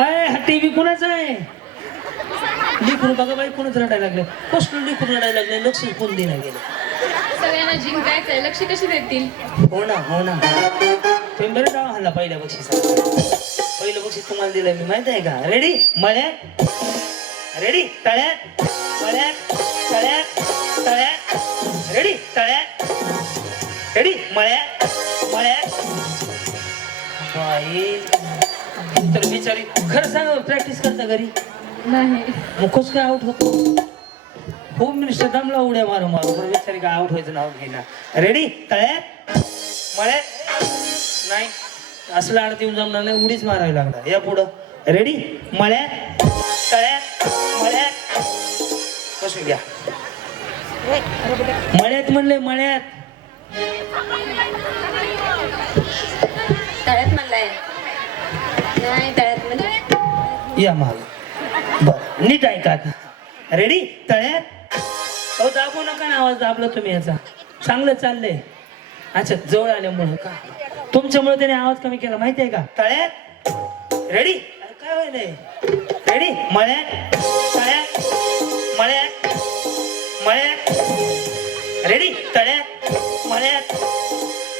अय हा टीव्ही कुणाचा आहे लिखून बघा बाई कोणच रडायला लागले कसलं लिखून रडायला लागले लक्ष कोण देण्या गेलं सगळ्यांना जिंकायचंय लक्ष कशी देतील हो ना तुम्ही बरं डाव हल्ला पहिल्या बक्षीस पहिलं बक्षीस तुम्हाला दिलं मी माहित आहे का रेडी मळ्यात रेडी तळ्यात मळ्यात तळ्यात तळ्यात रेडी तळ्यात रेडी मळ्यात मळ्यात बाई तर बिचारी खरं सांगा प्रॅक्टिस करता घरी नाही मुखच काय आउट होतो होम मिनिस्टर दमला उड्या मारू पण बिचारी काय आउट व्हायचं नाव घेणार रेडी तळ्यात मळ्यात नाही असलं आडत येऊन जमणार नाही उडीच मारावी लागणार या पुढं रेडी मळ्यात तळ्यात मळ्यात बसून घ्या मळ्यात म्हणले मळ्यात तळ्यात म्हणलाय नाही तळ्यात म्हणजे या माग बर नीट ऐका आता रेडी तळ्यात अहो दाबू नका ना आवाज दाबला तुम्ही याचा चांगलं चाललंय अच्छा जवळ आल्यामुळं का तुमच्यामुळे त्याने आवाज कमी केला माहिती आहे का तळ्यात रेडी काय व्हायलंय रेडी मळ्यात तळ्यात मळ्यात मळ्यात रेडी तळ्यात मळ्यात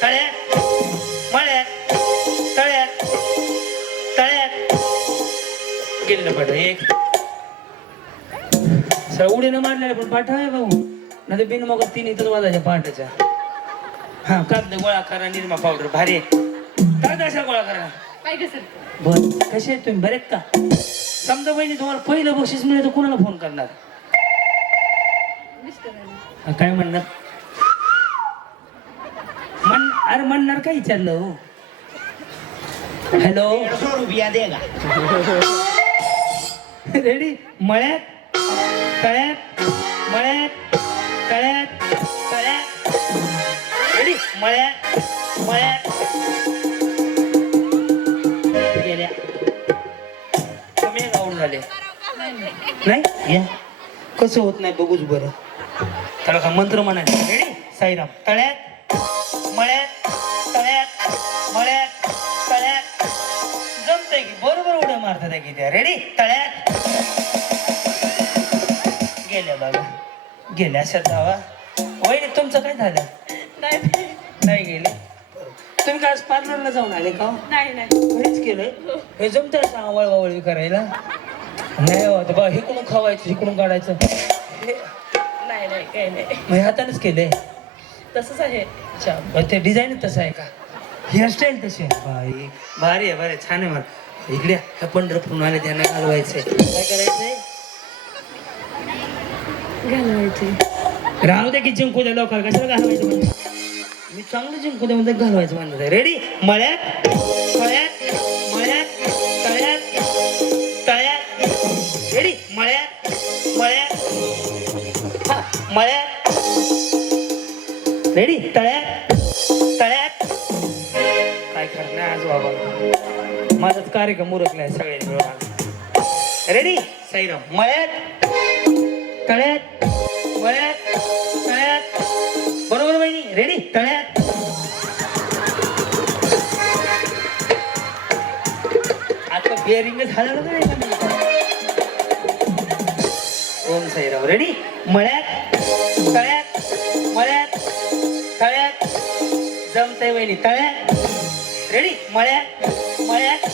तळ्यात मळ्यात तळ्यात तळ्यात गेलं पड एक उडीनं मारलेलं पण पाठ आहे भाऊ नाही बिन मग तीन इथं वाजायच्या पाठाच्या हा कागद गोळा करा निरमा पावडर भारी कागद अशा गोळा करा बर कसे आहेत तुम्ही बरेत का समजा बहिणी तुम्हाला पहिलं बक्षीस मिळेल तर कोणाला फोन करणार काय म्हणणार अरे म्हणणार काय विचारलं हो हॅलो रेडी मळ्यात तळ्यात मळ्यात तळ्यात तळ्यात रेडी मळ्यात मळ्यात गेल्या कमी आउट झाले नाही या कसं होत नाही बघूच बरं त्याला का मंत्र म्हणायचं रेडी साईराम तळ्यात मळ्यात तळ्यात मळ्यात तळ्यात जमतंय की बरोबर उड्या मारतात आहे की त्या रेडी तळ्यात गेल्या बाबा गेल्या अशा जावा वहिनी तुमचं काय झालं नाही गेले तुम्ही काय आज पार्लरला जाऊन आले का नाही नाही हेच केलंय हे जमतं असं आवळवावळी करायला नाही होत बा हिकडून खावायचं हिकडून काढायचं नाही नाही काही नाही मग हे हातानेच केलंय तसंच आहे अच्छा मग ते डिझाईन तसं आहे का हेअरस्टाईल तशी आहे बाई भारी आहे बरं छान आहे मला इकडे ह्या पंढरपूरून आले त्यांना घालवायचंय काय करायचंय घालवायचे राहू दे की जिंकू द्या लवकर कशाला घालवायचं म्हणते मी चांगलं जिंकू द्या म्हणते घालवायचं म्हणत आहे रेडी मळ्यात मळ्यात मळ्यात तळ्यात तळ्यात रेडी मळ्यात मळ्यात हा मळ्यात रेडी तळ्यात तळ्यात काय करणार आज बाबा माझाच कार्यक्रम उरकलाय सगळे मिळून रेडी साईराम मळ्यात तळ्यात मळ्यात तळ्यात बरोबर बहिणी रेडी तळ्यात आता बिअरिंग झालं ना ओम साईराम रेडी मळ्यात तळ्यात मळ्यात तळ्यात जमतंय वहिनी तळ्यात रेडी मळ्यात मळ्यात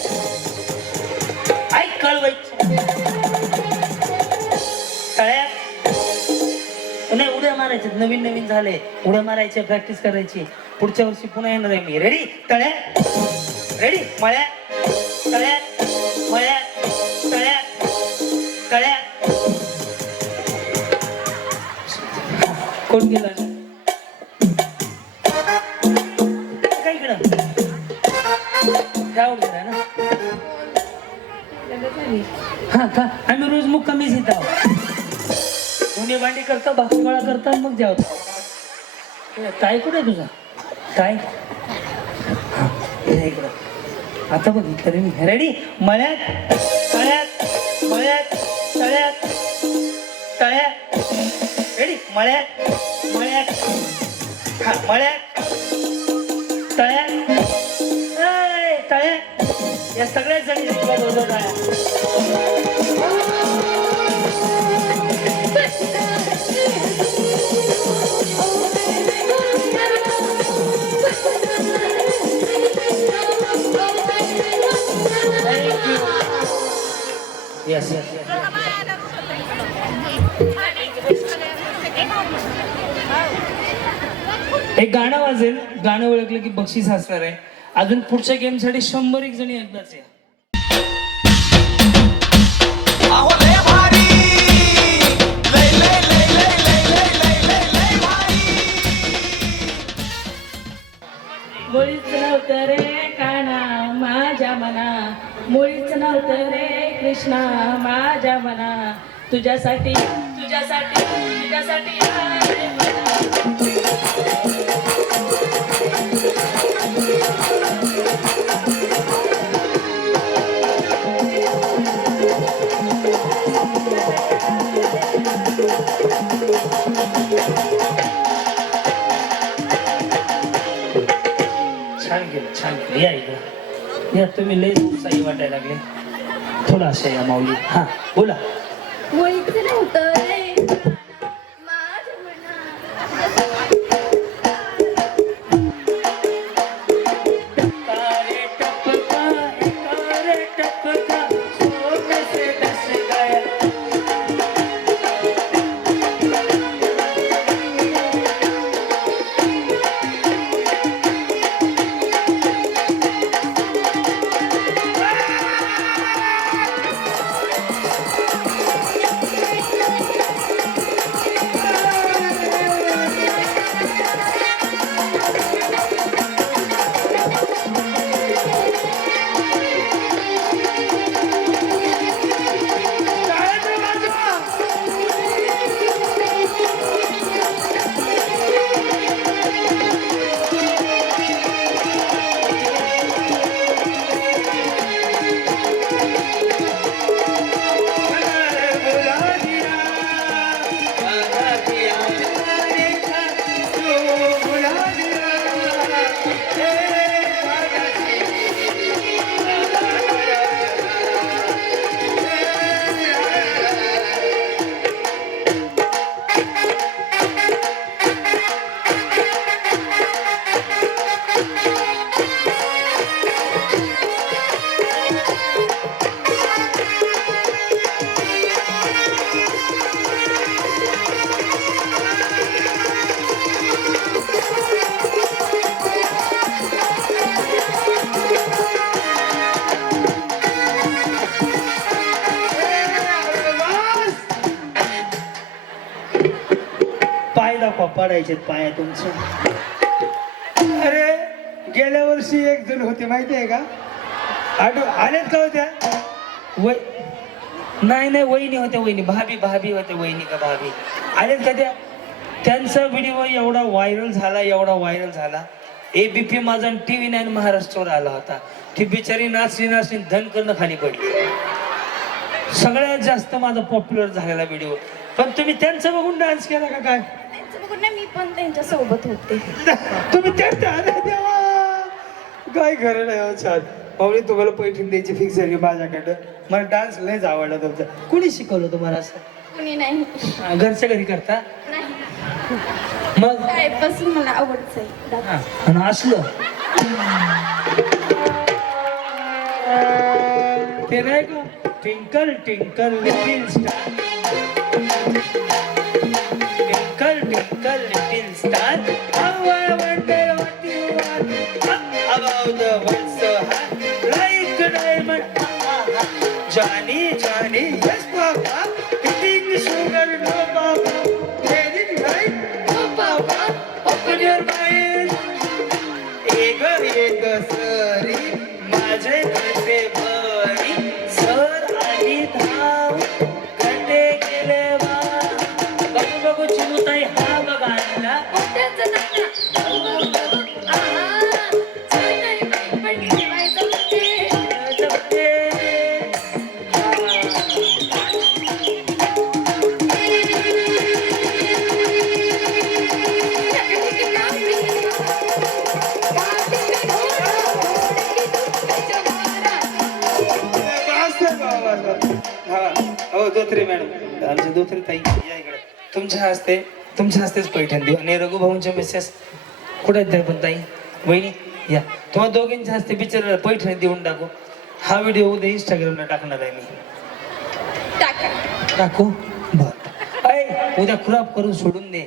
ऐक कळवायचं तळ्यात नाही उड्या मारायच्या नवीन नवीन झाले उड्या मारायच्या प्रॅक्टिस करायची पुढच्या वर्षी पुन्हा येणार आहे मी रेडी तळ्यात रेडी मळ्यात तळ्यात मळ्यात तळ्यात तळ्यात कोण गेला काय इकडं ना हा का आम्ही रोज मुक्कामीच येत आहोत धुणे भांडी करता भाकरी गोळा करता मग जेवता ताई कुठे आहे तुझा ताई हा, ये इकडं आता बघ तरी मी रेडी मळ्यात तळ्यात मळ्यात तळ्यात रेडी मळ्यात मळ्यात हा मळ्यात तळ्यात ए, तळ्यात या सगळ्याच जणी शिकवत होतो तळ्यात येस एक गाणं वाजेल गाणं ओळखलं की बक्षीस असणार आहे अजून पुढच्या गेम साठी 100 जणी एकदाच या अहो लय भारी लय लय लय लय लय लय लय लय लय भारी मुळीच नव्हतं रे काना माझ्या मना मुळीच नव्हतं रे कृष्णा माझ्या मना तुझ्यासाठी तुझ्यासाठी तुझ्यासाठी आले मना. छान केलं या इकडं या तुम्ही लय उत्साही वाटायला लागले थोडा अशा या माऊली हा बोला मुळीच नव्हतं रे माझ्या मना तारे टपका तारे टपका सोने से डस गया पाय दाखवा पडायचे पाया तुमचे अरे गेल्या वर्षी एक जण होते माहिती आहे का आलेत का होत्या वय नाही नाही वहिनी होत्या वहिनी भाभी भाभी होते वहिनी का भाभी आलेत का त्या त्यांचा व्हिडिओ एवढा व्हायरल झाला ABP माझा TV9 महाराष्ट्रावर आला होता ती बिचारी नाचली धन करणं खाली पडली सगळ्यात जास्त माझा पॉप्युलर झालेला व्हिडिओ पण तुम्ही त्यांचं बघून डान्स केला का काय त्यांचं बघून नाही मी पण त्यांच्या सोबत होते तुम्ही त्यांच्या अरे देवा काय खरं नाही हो छान माऊली तुम्हाला पैठण द्यायची फिक्स झाली माझ्याकडं मला डान्स लयच आवडला तुमचा कुणी शिकवलं तुम्हाला असं कुणी नाही घरच्या घरी करता नाही मग त्यापासून मला आवडत हा, आणि असलं ते नाही का twinkle twinkle little star twinkle twinkle little star how I wonder what you are about the world so high like diamond Johnny Johnny yes papa eating sugar no papa getting right no papa open your mind एक सरी माझे कसे बरी sir आली धाव कटे गेले वा बघू चिमुताई हा बघायला हा हो धोत्रे मॅडम आमच्या धोत्रे ताई या इकडे तुमच्या हस्तेच पैठण देऊ आणि रघुभाऊंच्या मिसेस कुठे आहेत त्या पण ताई वहिनी या तुम्हाला दोघींच्या हस्ते बिचार पैठण देऊन टाकू हा व्हिडिओ उद्या इंस्टाग्रामला टाकणार आहे मी टाकू बर ऐ उद्या क्रॉप करून सोडून दे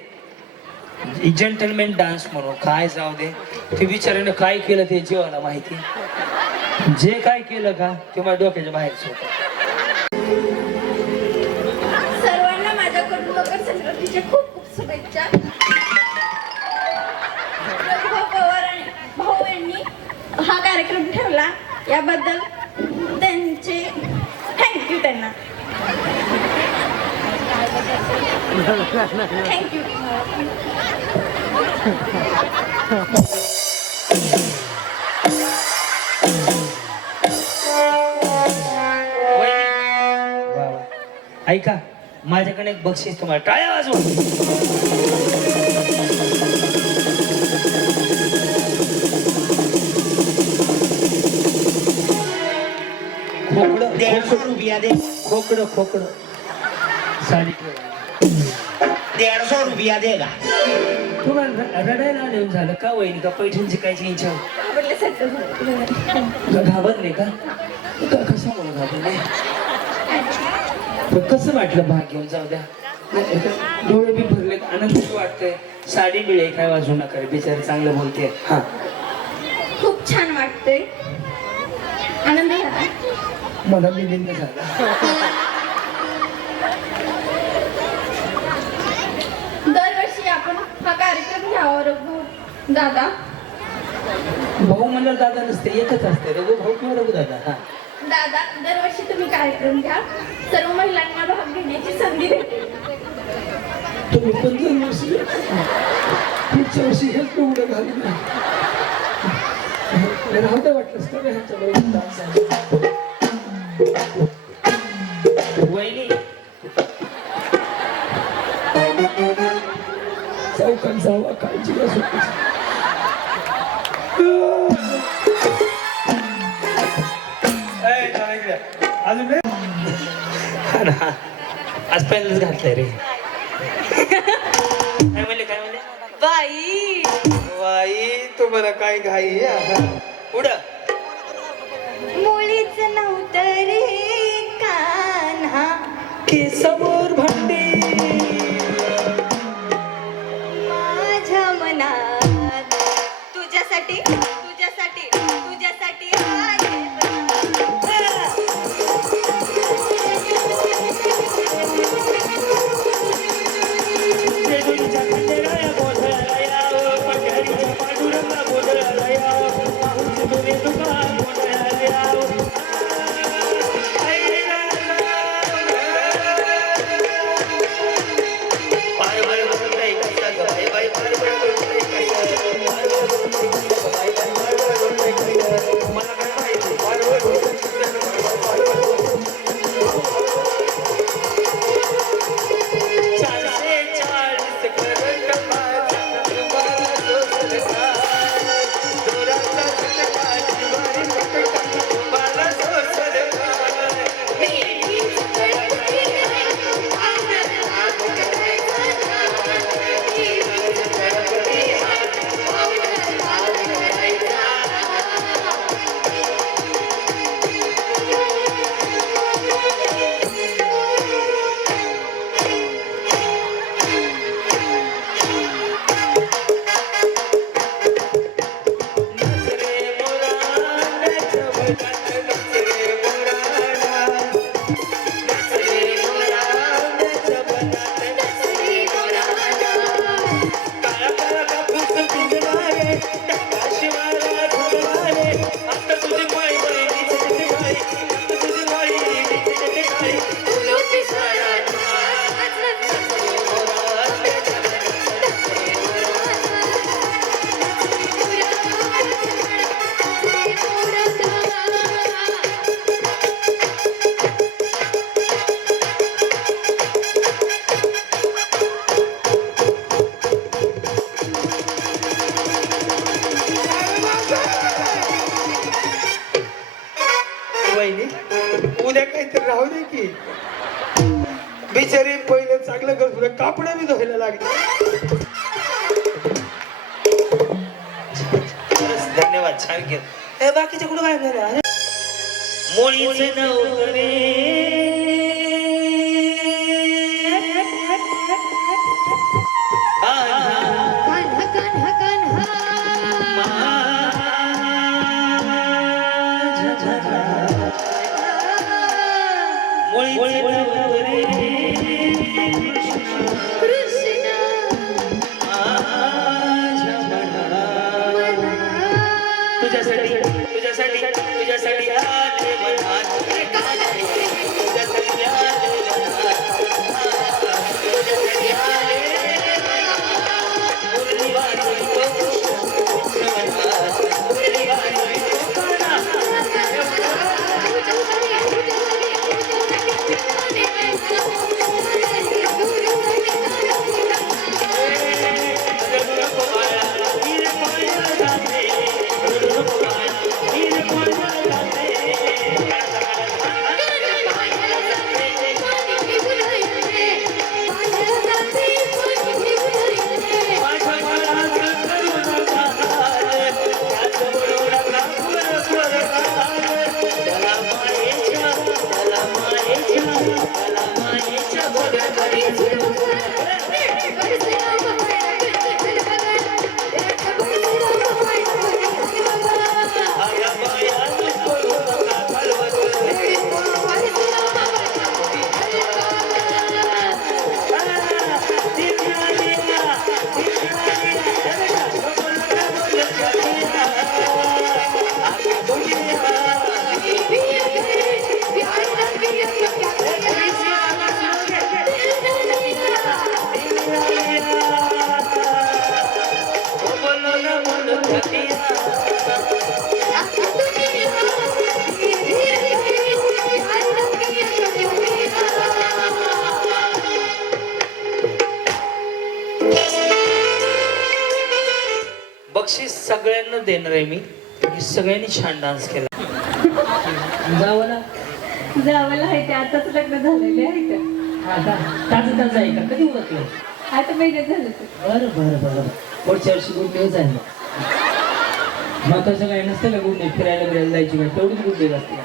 जेंटलमॅन डान्स म्हणून काय जाऊ दे ते बिचाराने काय केलं ते जीवाला माहिती जे काय केलं का ते माझ्या डोक्याच्या बाहेरच होतं सर्वांना माझ्याकडून मकर संक्रांतीच्या खूप खूप शुभेच्छा रघुभाऊ पवार आणि भाऊ यांनी हा कार्यक्रम ठेवला याबद्दल त्यांचे थँक्यू त्यांना थँक्यू वा वा. ऐका माझ्याकडे एक बक्षीस तुम्हाला टाळ्या वाजवा खोकडं खोकडं साडी ठेवा 150 रुपया देगा तुम्हाला रडायला आले झालं का वहिनी का पैठणची काय इच्छा घाबरले का कशामुळे घाबरले पण कसं वाटलं भाग घेऊन जाऊ द्या डोळे बी भरले आनंद वाटतंय साडी मिळे काय वाजू नका बिचारी चांगलं बोलते हा खूप छान वाटतंय आनंद झाला मला विभिन्न झाला दरवर्षी आपण हा कार्यक्रम घ्यावा रघु दादा भाऊ म्हणलं दादा नसते एकच असते रघु भाऊ किंवा रघु दादा हा दादा दरवर्षी तुम्ही कार्यक्रम घ्या सर्व महिलांना भाग घेण्याची संधी भेटेल तुम्ही 15 वर्ष पुढच्या वर्षी हेच उडं घालून राहता वाटलंच तर ह्यांच्या वहिनी चौकात जावा काळजी असू अजून आज पहिल्यांदाच घातलंय रे काय म्हणले बाई वाई तुम्हाला काय घाई पुढं मुळीच नव्हतं रे कान्हा केसावर भांडे माझ्या मनात तुझ्यासाठी तुझ्यासाठी तुझ्यासाठी काहीतरी राहू दे की बिचारी पहिले चांगलं करतो कापडे बी धुवायला लागले. धन्यवाद छान केलं. बाकीच्या कुठं काय झालं मोळीचे नवरे तुझ्यासाठी तुझ्यासाठी तुझ्यासाठी आले मनात. तुझ्यासाठी आले मनात. तुझ्यासाठी आले मुरली वाजवतो मनात. मुरली वाजवतो बक्षीस सगळ्यांना देणार आहे मी. सगळ्यांनी छान डान्स केला. जावं जावं आहे ते आताच लग्न झालेले आहे ते. आता ताजं ताजं आहे का कधी उरकलं. आता महिन्यात झालं ते. बरं बरं बरं पुढच्या वर्षी गुड न्यूज आहे ना. महत्वाचं काय नसतं का गुड न्यूज फिरायला बिरायला जायची का तेवढीच गुड न्यूज असते.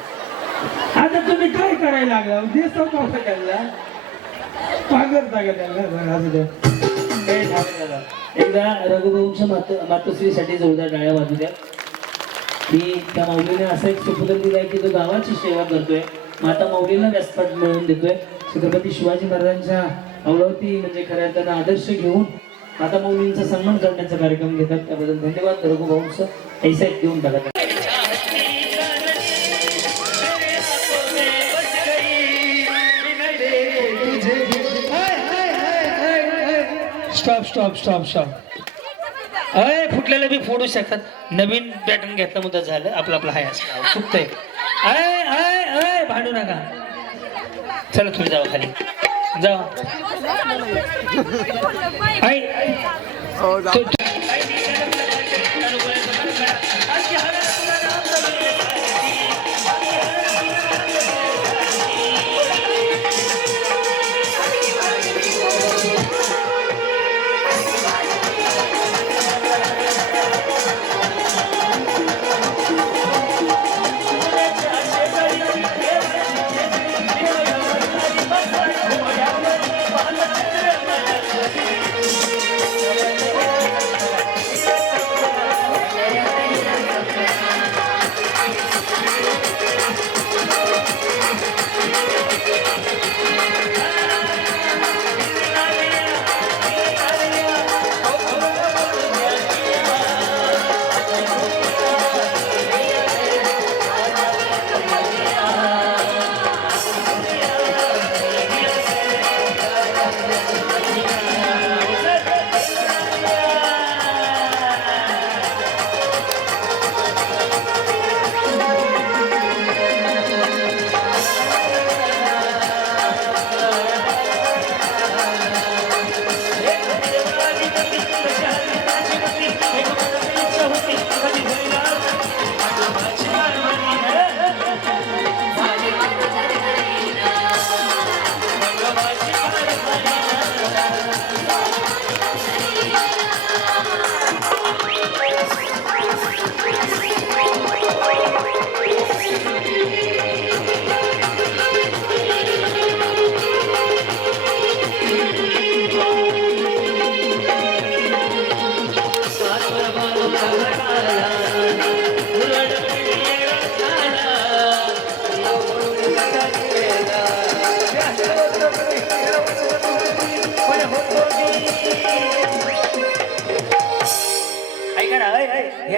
आता तुम्ही काय करायला लागला देतो का त्याला पागरता का त्याला असू द्या. एकदा रघुवंश मातोश्रीसाठी जोरदार टाळ्या वाजू द्या. की त्या माऊलीने असा एक सुपुत्र दिलाय की तो गावाची सेवा करतोय. माता माऊलीला व्यासपीठ मिळवून देतोय. छत्रपती शिवाजी महाराजांच्या अवलवती म्हणजे खऱ्या त्यांना आदर्श घेऊन माता माऊलींचा सन्मान करण्याचा कार्यक्रम घेतात. त्याबद्दल धन्यवाद. रघुवंश ऐसा एक देऊन टाका. Stop stop stop stop. अय फुटलेलं बी फोडू शकतात. नवीन पॅटर्न घेतला मुद्दा झालं. आपलं आपलं हाय असं चुकतंय. अय अय अय भांडू नका. चला तुम्ही जावा खाली जावा.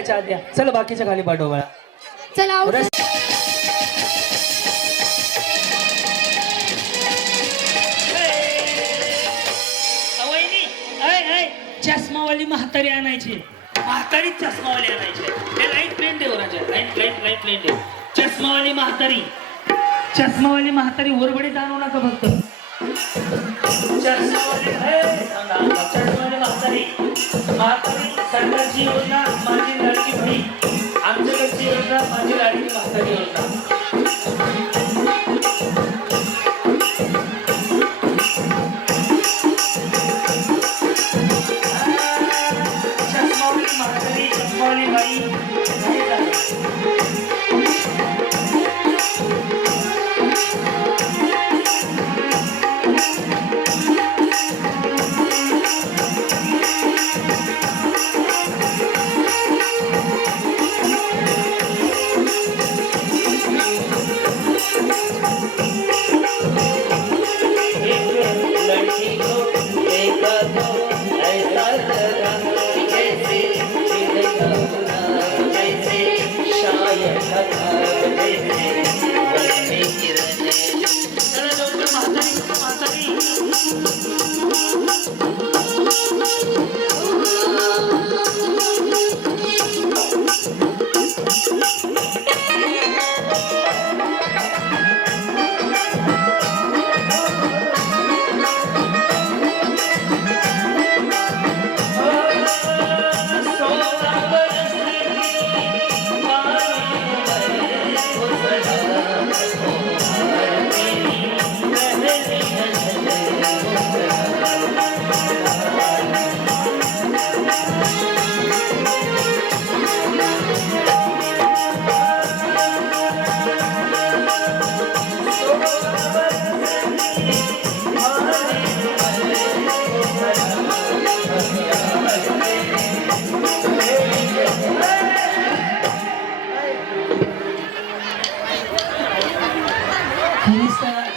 याच्या आत या. चला बाकीच्या खाली पाठव बाळा. चला आऊ. वहिनी, चष्मावाली म्हातारी आणायची. म्हातारी चष्मावाली आणायची. हे लाईट प्लेन देऊ राजा. लाईट प्लेन देऊ. चष्मावाली म्हातारी. चष्मावाली म्हातारी वरबडीत आणू नका फक्त. चष्मावाली म्हातारी. म्हातारी सरकारची योजना माझी लाडकी बहीण. आमच्याकडची योजना माझी लाडकी म्हातारी योजना. चष्मावाली म्हातारी, चष्मावाली बाई. नाही झालं.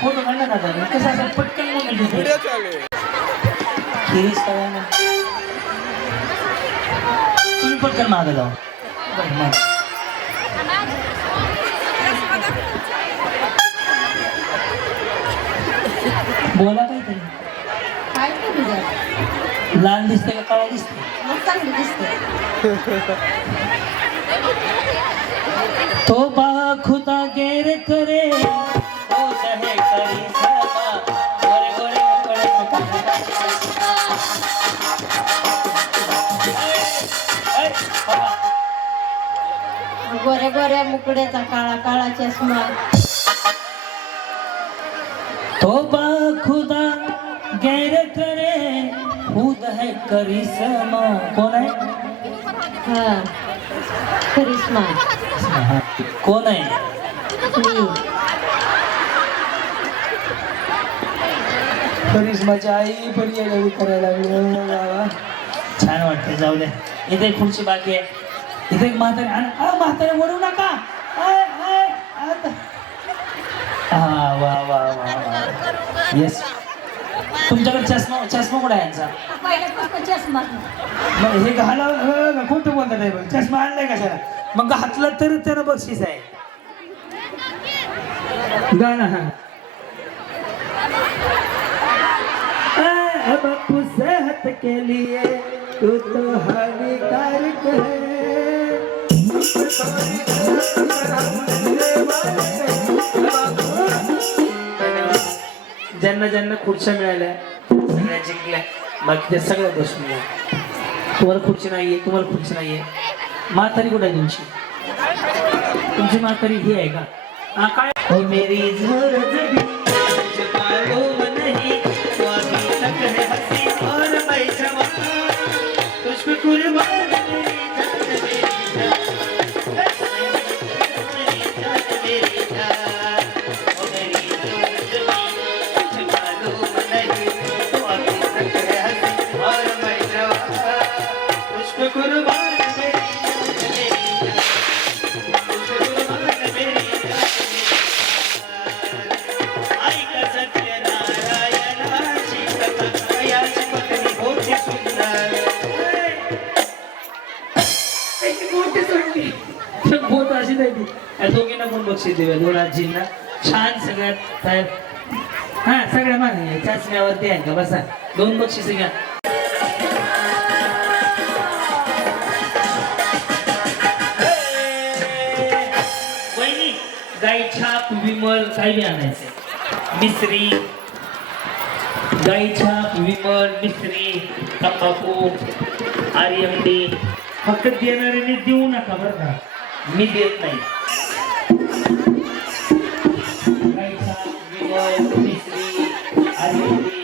फोटो काढला का दादा? कसं असं पटकन मोबाईल घेतो. खिरीस तवा. तुम्ही पटकन मागे जाऊ. बरं, मागे. बोला काहीतरी. काय ते तुझं? लाल दिसते का काळा दिसते? मग चांगली दिसते. तो बा खुदा गेर करे तो चाहे करी समा गोरे गोरे मुकड़े गोऱ्या गोऱ्या मुकड्याचा काळा काळा चष्मा. तो बा खुदा गैर करे खुद है करिश्मा. कोण आहे? हा करिश्मा. कोण आहे? मी. करिश्माची आई पण येणं करायला लागली. छान वाटतं. जाऊ दे. इथे एक खुर्ची बाकी आहे. इथे एक म्हातारी. म्हातारी वळू नका. हा वा वा वा. येस. तुमच्याकडे चष्मा कुठे आहे यांचा? चष्मा. मग हे घाला खोटं बोलतात आहे. बघ चष्मा आणलाय कशाला? मग घातलं तर त्यानं बक्षीस आहे. गाणं हा. बापू सेहत के लिए तू तो हानिकारक है. ज्यांना ज्यांना खुर्च्या मिळाल्या सगळ्या जिंकल्या. बाकी ते सगळ्या बसून घ्या. तुम्हाला खुर्ची नाहीये, तुम्हाला खुर्ची नाहीये. म्हातारी कुठे आहे तुमची? तुमची म्हातारी ही आहे का? हा काय? हो मेरी जिंदगी मालूम नहीं वो अभी तक है हंसी और मैं जवान तुझ पे कुर्बान मेरी जान मेरी जान मेरी जान ओ मेरी जिंदगी तुझे मालूम नहीं वो अभी तक है हंसी और मैं जवान तुझ पे कुर्बान मेरी जान मेरी जान तुझ पे कुर्बान मेरी जान मेरी जान. पण बक्षीस देऊया 2 आजींना छान सगळ्यात काय हा सगळ्या मागे चाचण्यावरती आहे का बसा 2 बक्षीस घ्या वहिनी गाई छाप विमल काही बी आणायचं मिश्री गाई छाप विमल मिश्री तंबाखू आर्यमडी फक्त देणाऱ्याने देऊ नका बरं का मी देत नाही गाई छाप विमल मिश्री आर्यमडी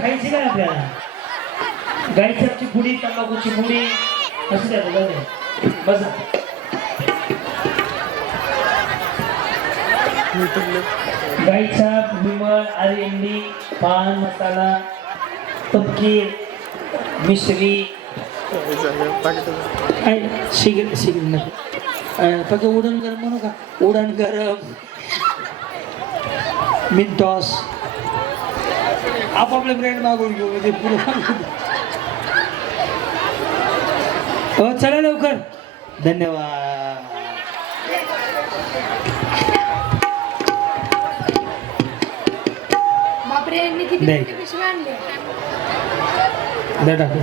खायची काय आपल्याला गाईची पुडी तंबाखूची पुडी असं द्या बसा गाईचा विमल आर्यंडी पान मसाला तपकीर मिश्री शिगेल शिगेल नाही फक्त उडण गरम म्हणू का उडण गरम मिंटॉस आपापले ब्रँड मागून घेऊ म्हणजे हो चला लवकर धन्यवाद बापरे यांनी किती नाही. मोठी पिशवी आणली द्या टाकू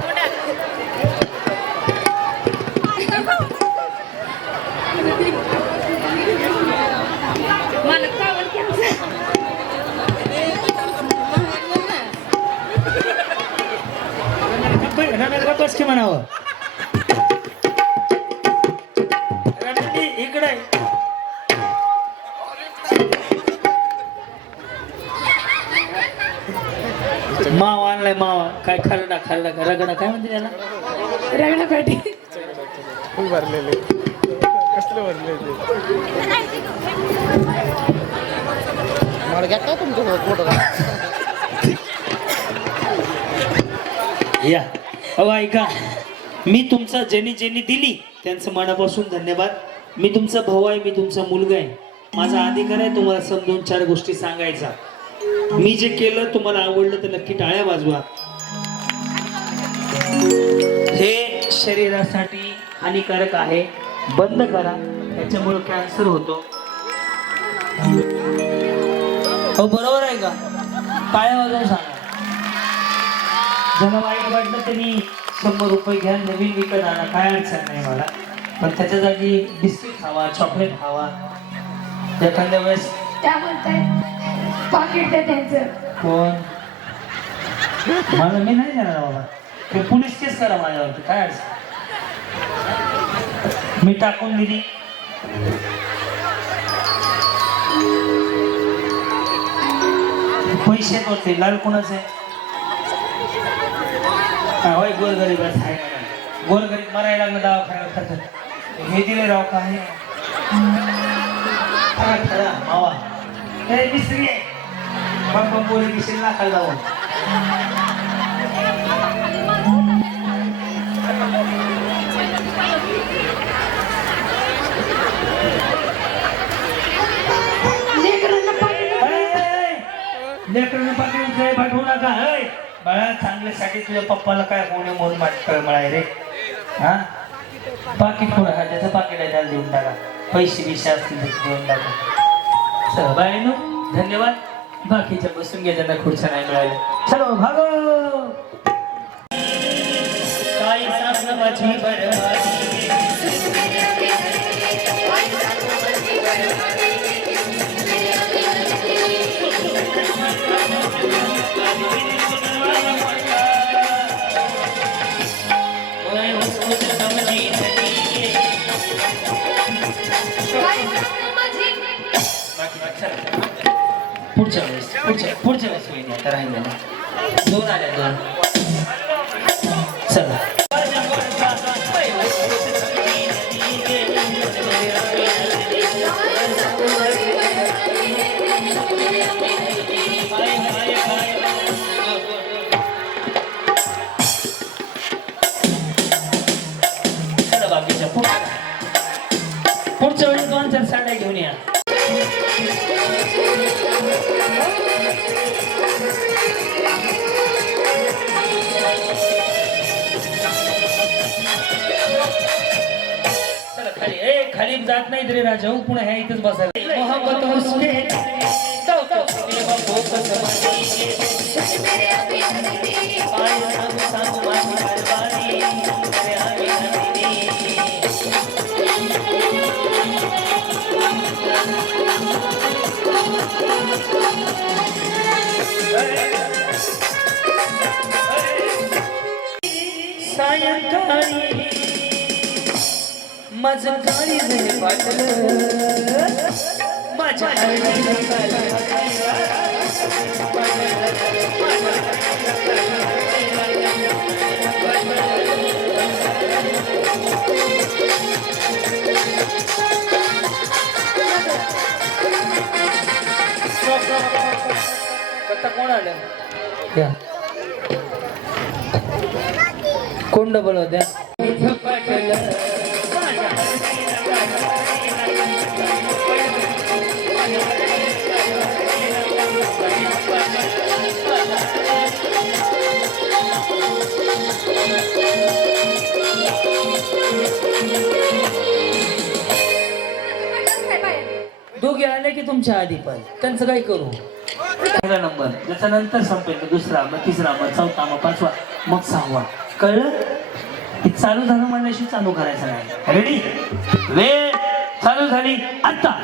मला कावल बस की म्हणावं इकडे मावा आणलाय मावा काय खरडा खरडा रगडा काय म्हणते त्याला रगडा पाठी या अहो ऐका मी तुमचा ज्यांनी ज्यांनी दिली त्यांचं मनापासून धन्यवाद मी तुमचा भाऊ आहे मी तुमचा मुलगा आहे माझा अधिकार आहे तुम्हाला समजून 4 गोष्टी सांगायचा मी जे केलं तुम्हाला आवडलं तर नक्की टाळ्या वाजवा हे शरीरासाठी हानिकारक आहे बंद करा त्याच्यामुळे कॅन्सर होतो हो बरोबर आहे का टाळ्या वाजवून सांगा ज्याला वाईट वाटलं त्यांनी 100 रुपये घ्या नवीन विकत आणा काय अडचण नाही मला पण त्याच्या जागी बिस्किट खावा चॉकलेट खावा एखाद्या वेळेस त्या बोलताय पाकिट द्या त्यांचं कोण मला मी नाही देणार बाबा ते पोलीस केस करा माझ्यावरती काय अडचण मी टाकून दिली पैसे होते लाल कोणाचे होय गोरगरीब आहे गोरगरीब मरायला लागलं दवाखान्यात खर्च हे दिले राव काय खरा मावा हे मिसरी आहे मग पोरी दिसेल ना खाल्ला लेकरांना पाठवून पाठवू नका हय बाळा चांगल्यासाठी तुझ्या पप्पाला काय कोणी म्हणून म्हणाय रे हा पाकिट कोण हा त्याचं पाकिट आहे त्याला देऊन टाका पैसे बिशे असतील देऊन टाका चल बायनो धन्यवाद बाकीच्या बसून घ्या त्यांना खुर्च्या नाही मिळाल्या चलो भागो काही सासनाची पुढच्या वेळेस होईल आता राहिलं 2 आल्या 2 चला खाली जात नाही तरी राजा हो, पुन्हा ह्या इथेच बसायला मोहब्बत उसके सायंकाळी माझं गाडी झाले पाटलं माझ्या आता कोण आलं या कोण डबल होत्या दोघे आले की तुमच्या आधी पण त्यांचं काय करू पहिला नंबर त्याच्या नंतर संपेल दुसरा मग तिसरा मग चौथा मग पाचवा मग सहावा कळलं हे चालू झालं म्हणण्याशी चालू करायचं नाही रेडी वेळ चालू झाली आता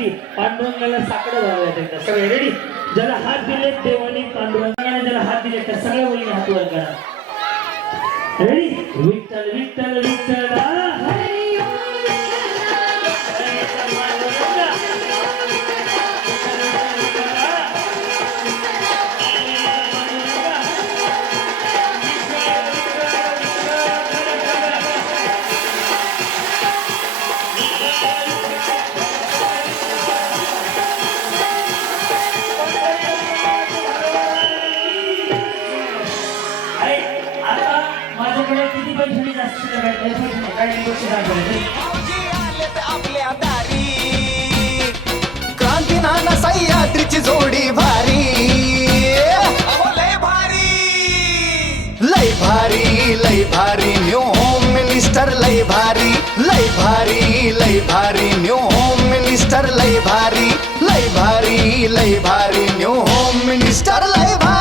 साठी पांडुरंगाला साकडं घालायला एकदा सगळे रेडी. ज्याला हात दिले देवानी पांडुरंगाने ज्याला हात दिले त्या सगळ्या मुलीने हात वर करा. रेडी. विठ्ठल विठ्ठल विठ्ठला हरी ओम विठ्ठला. हरी पांडुरंगा. आता माझ्याकडे किती पैशांनी जास्त शिल्लक आहेत? पैसे नाही, काय बक्षीस आहे? आपल्या दारी क्रांती नाना सह्याद्रीची जोडी भारी अहो, लय भारी लय भारी लय भारी न्यू होम मिनिस्टर लय भारी लय भारी लय भारी न्यू होम मिनिस्टर लय भारी लय भारी लय भारी न्यू होम मिनिस्टर लय भारी